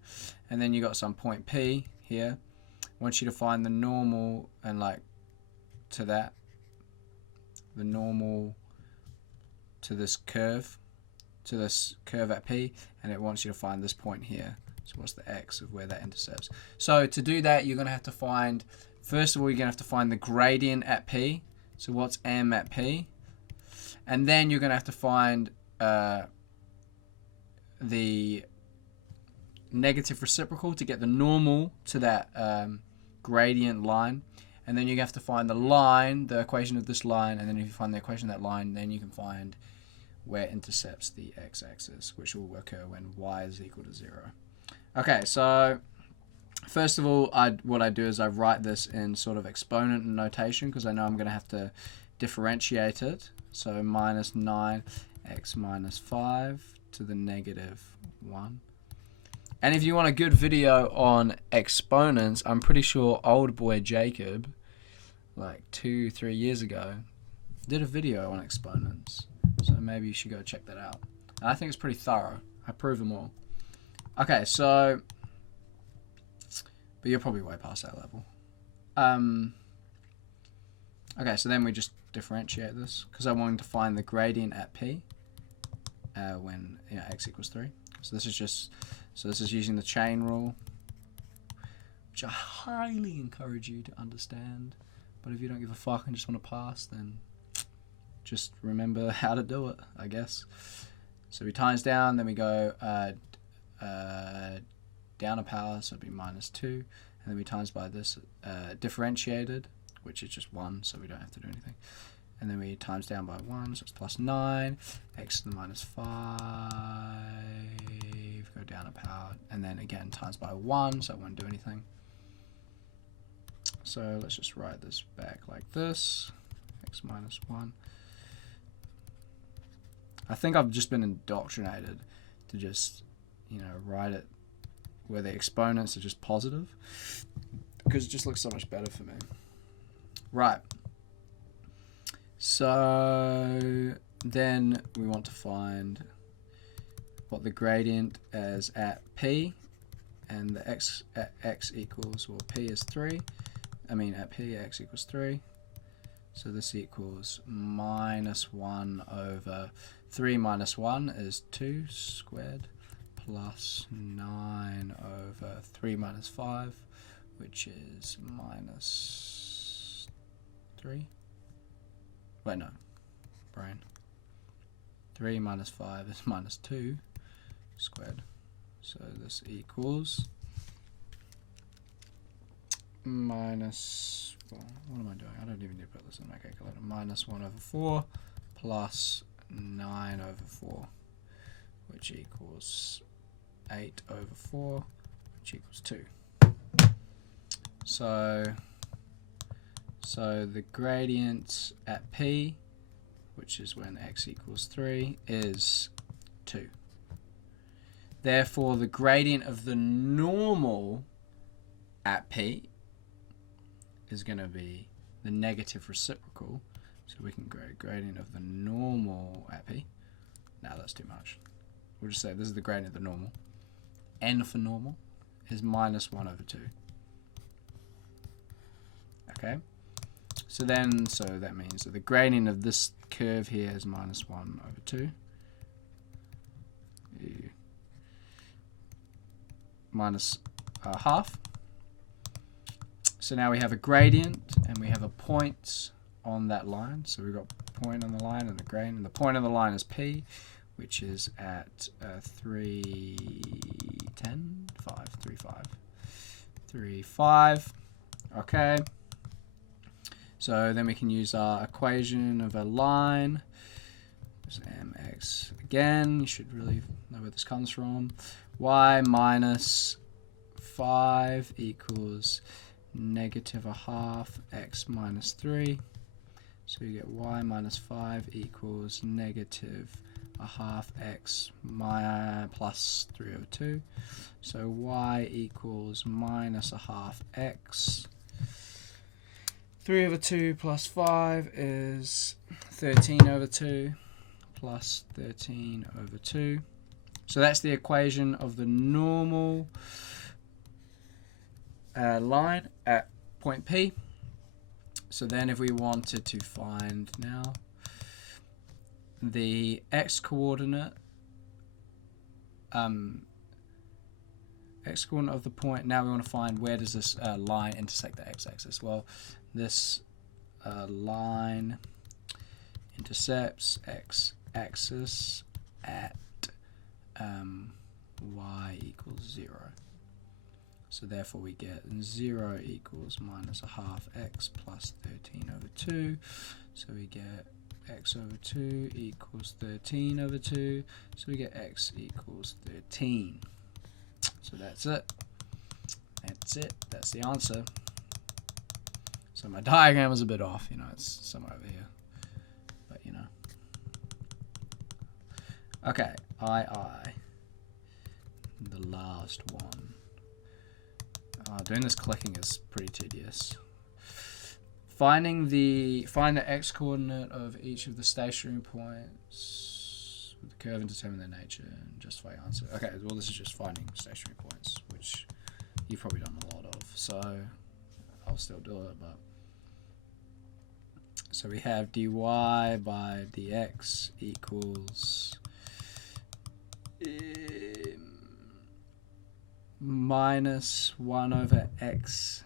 and then you got some point P here. I want you to find the normal and like to that. The normal to this curve at P, and it wants you to find this point here. So what's the x of where that intercepts? So to do that, you're going to have to find, first of all, you're going to have to find the gradient at P. So what's m at P? And then you're going to have to find the negative reciprocal to get the normal to that gradient line. And then you have to find the line, the equation of this line, and then if you find the equation of that line, then you can find where it intercepts the x-axis, which will occur when y is equal to 0. Okay, so first of all, what I do is I write this in sort of exponent notation because I know I'm going to have to differentiate it. So minus 9x minus 5 to the negative 1. And if you want a good video on exponents, I'm pretty sure old boy Jacob, like 2-3 years ago, did a video on exponents. So maybe you should go check that out. And I think it's pretty thorough. I prove them all. Okay, so, but you're probably way past that level. Okay, so then we just differentiate this because I wanted to find the gradient at P when x equals 3. So this is just, this is using the chain rule, which I highly encourage you to understand. But if you don't give a fuck and just want to pass, then just remember how to do it, I guess. So we times down, then we go down a power, so it'd be minus 2. And then we times by this differentiated, which is just 1, so we don't have to do anything. And then we times down by 1, so it's plus 9. X to the minus 5. Go down a power. And then again times by 1, so it won't do anything. So let's just write this back like this. X minus 1. I think I've just been indoctrinated to just, write it where the exponents are just positive. Because it just looks so much better for me. Right. So then we want to find what the gradient is at P, and the x at x equals, well, P is 3. At P, x equals 3. So this equals minus 1 over 3 minus 1 is 2 squared plus 9 over 3 minus 5, which is minus 3. Wait, no. Brain. 3 minus 5 is minus 2 squared. So this equals minus, well, what am I doing? I don't even need to put this in my calculator. Minus 1 over 4 plus 9 over 4, which equals 8 over 4, which equals 2. So the gradient at P, which is when x equals 3, is 2. Therefore, the gradient of the normal at P is going to be the negative reciprocal. So we can go gradient of the normal at P. Now that's too much. We'll just say this is the gradient of the normal. N for normal is minus 1 over 2. Okay. So that means that the gradient of this curve here is minus 1 over 2. Minus half. So now we have a gradient and we have a point on that line. So we've got a point on the line and the gradient. And the point on the line is P, which is at 3.5. Okay. So then we can use our equation of a line. There's mx again. You should really know where this comes from. Y minus 5 equals negative a half x minus 3. So we get y minus 5 equals negative a half x plus 3 over 2. So y equals minus a half x. 3 over 2 plus 5 is 13 over 2 plus 13 over 2. So that's the equation of the normal line at point P. So then if we wanted to find now the x coordinate of the point, now we want to find where does this line intersect the x-axis. Well, this line intercepts x-axis at y equals 0. So therefore we get 0 equals minus a half x plus 13 over 2. So we get x over 2 equals 13 over 2. So we get x equals 13. So that's it. That's it. That's the answer. So my diagram is a bit off. You know, it's somewhere over here. But, you know. Okay. The last one. Doing this clicking is pretty tedious. Find the x coordinate of each of the stationary points with the curve and determine their nature and justify your answer. Okay, well this is just finding stationary points, which you've probably done a lot of, so I'll still do it. But so we have dy by dx equals minus 1 over x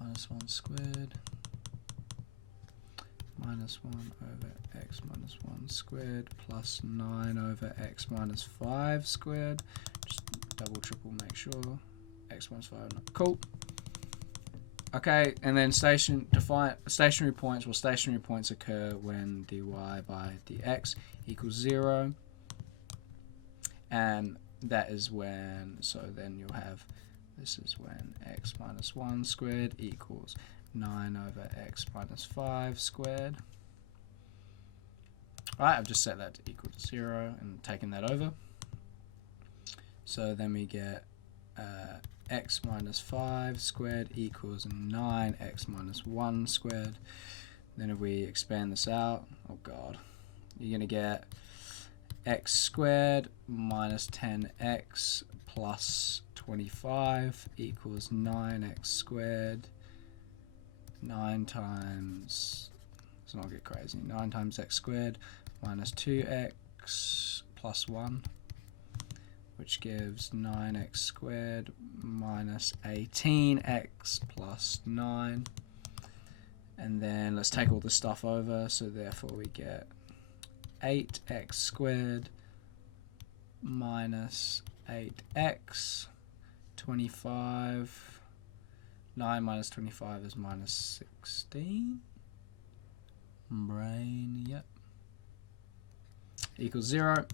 minus 1 squared minus 1 over x minus 1 squared plus 9 over x minus 5 squared. Just double, triple, make sure. X minus 5, cool. Okay, and then define stationary points. Well, stationary points occur when dy by dx equals 0. And that is when, so then you'll have, this is when x minus 1 squared equals 9 over x minus 5 squared. Alright, I've just set that to equal to 0 and taken that over. So then we get x minus 5 squared equals 9x minus 1 squared. Then if we expand this out, oh god, you're going to get x squared minus 10x plus 25 equals 9x squared. 9 times, let's not get crazy, 9 times x squared minus 2x plus 1, which gives 9x squared minus 18x plus 9. And then let's take all this stuff over, so therefore we get 8x squared minus 8x, 25, 9 minus 25 is minus 16, brain, yep, equals 0,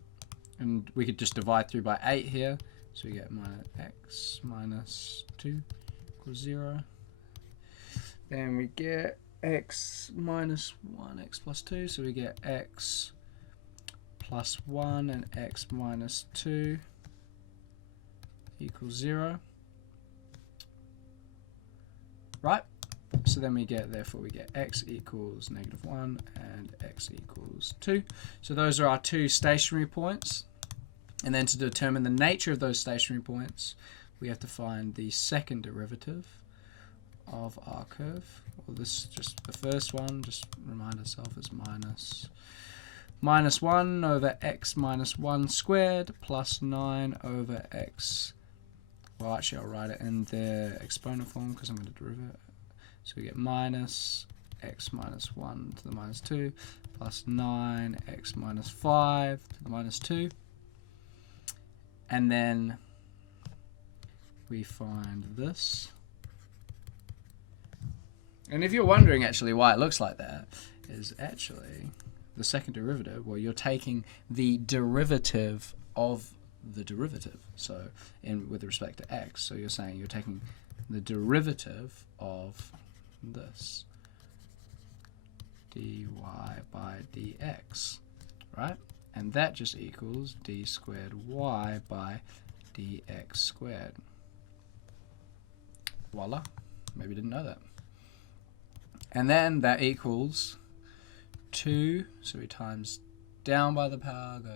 and we could just divide through by 8 here, so we get minus x minus 2 equals 0, then we get x minus 1, x plus 2, so we get x plus 1 and x minus 2 equals 0. Right? So then we get, therefore we get x equals negative 1 and x equals 2. So those are our two stationary points. And then to determine the nature of those stationary points, we have to find the second derivative of our curve. Well, this is just the first one, just remind ourselves, is minus 1 over x minus 1 squared plus 9 over x. Well, actually, I'll write it in the exponent form because I'm going to derive it. So we get minus x minus 1 to the minus 2 plus 9 x minus 5 to the minus 2. And then we find this. And if you're wondering actually why it looks like that, is actually the second derivative, well, you're taking the derivative of the derivative, so with respect to x, so you're saying you're taking the derivative of this, dy by dx, right? And that just equals d squared y by dx squared. Voila. Maybe you didn't know that. And then that equals 2, so we times down by the power, go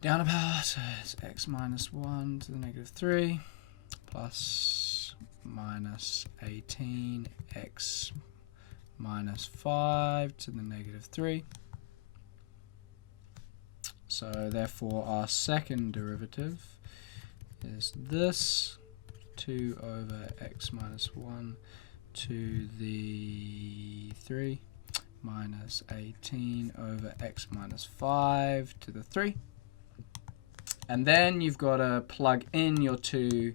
down a power, so it's x minus 1 to the negative 3 plus minus 18 x minus 5 to the negative 3. So therefore our second derivative is this, 2 over x minus 1 to the 3 minus 18 over x minus 5 to the 3. And then you've got to plug in your two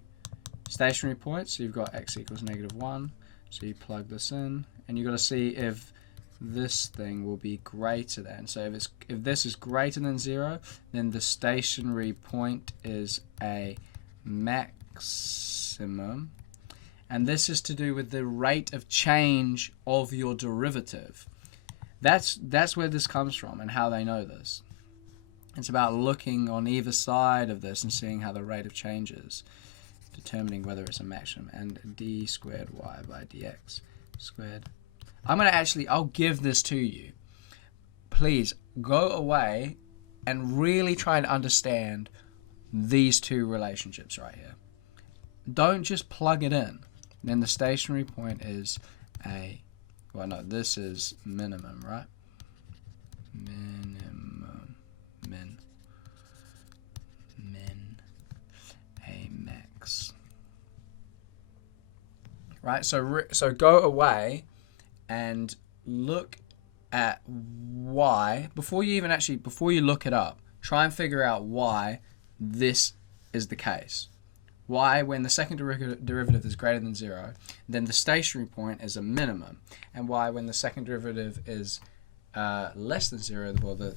stationary points. So you've got x equals negative 1. So you plug this in, and you've got to see if this thing will be greater than. So if this is greater than 0, then the stationary point is a maximum. And this is to do with the rate of change of your derivative. That's where this comes from and how they know this. It's about looking on either side of this and seeing how the rate of change is, determining whether it's a maximum. And d squared y by dx squared. I'll give this to you. Please go away and really try and understand these two relationships right here. Don't just plug it in. Then the stationary point is a, well, no, this is minimum, right? Minimum, min, a max. Right, so go away and look at why, before you look it up, try and figure out why this is the case. Why, when the second derivative is greater than 0, then the stationary point is a minimum. And why, when the second derivative is less than 0, well, the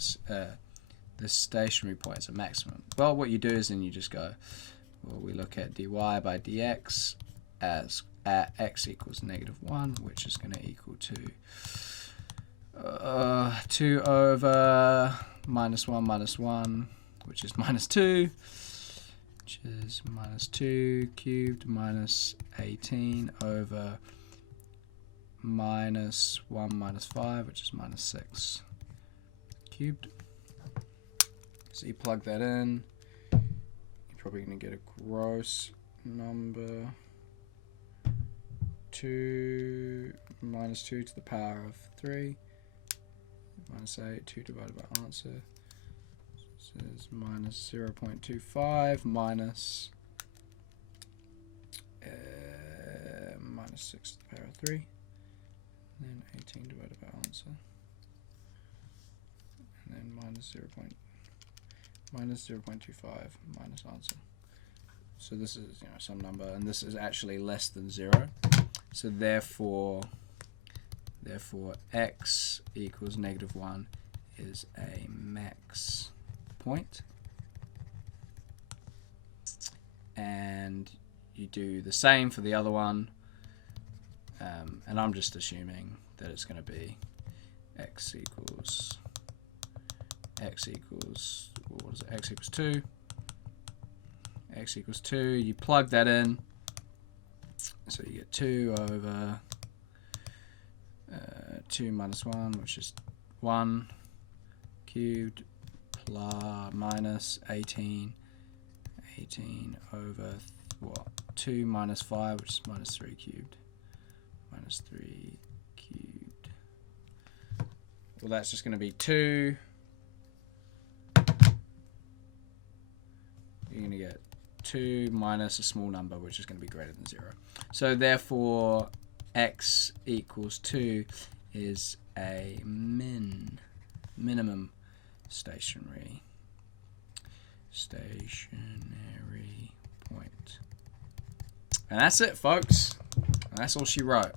stationary point is a maximum. Well, what you do is then you just go, well, we look at dy by dx as x equals negative 1, which is going to equal to 2 over minus 1, which is minus 2. Which is minus 2 cubed minus 18 over minus 1 minus 5, which is minus 6 cubed. So you plug that in, you're probably going to get a gross number, 2 minus 2 to the power of 3, minus 8, 2 divided by answer. Is minus 0.25 minus minus 6 to the power of 3, and then 18 divided by answer, and then minus 0.25 minus answer. So this is, some number, and this is actually less than 0. So therefore x equals negative 1 is a max point, and you do the same for the other one, and I'm just assuming that it's going to be x equals what is it? X equals 2. X equals 2. You plug that in, so you get 2 over 2 minus 1, which is 1 cubed, plus minus 18 over 2 minus 5, which is minus 3 cubed, minus 3 cubed. Well, that's just going to be 2. You're going to get 2 minus a small number, which is going to be greater than 0. So therefore x equals 2 is a minimum stationary point. And that's it, folks. And that's all she wrote.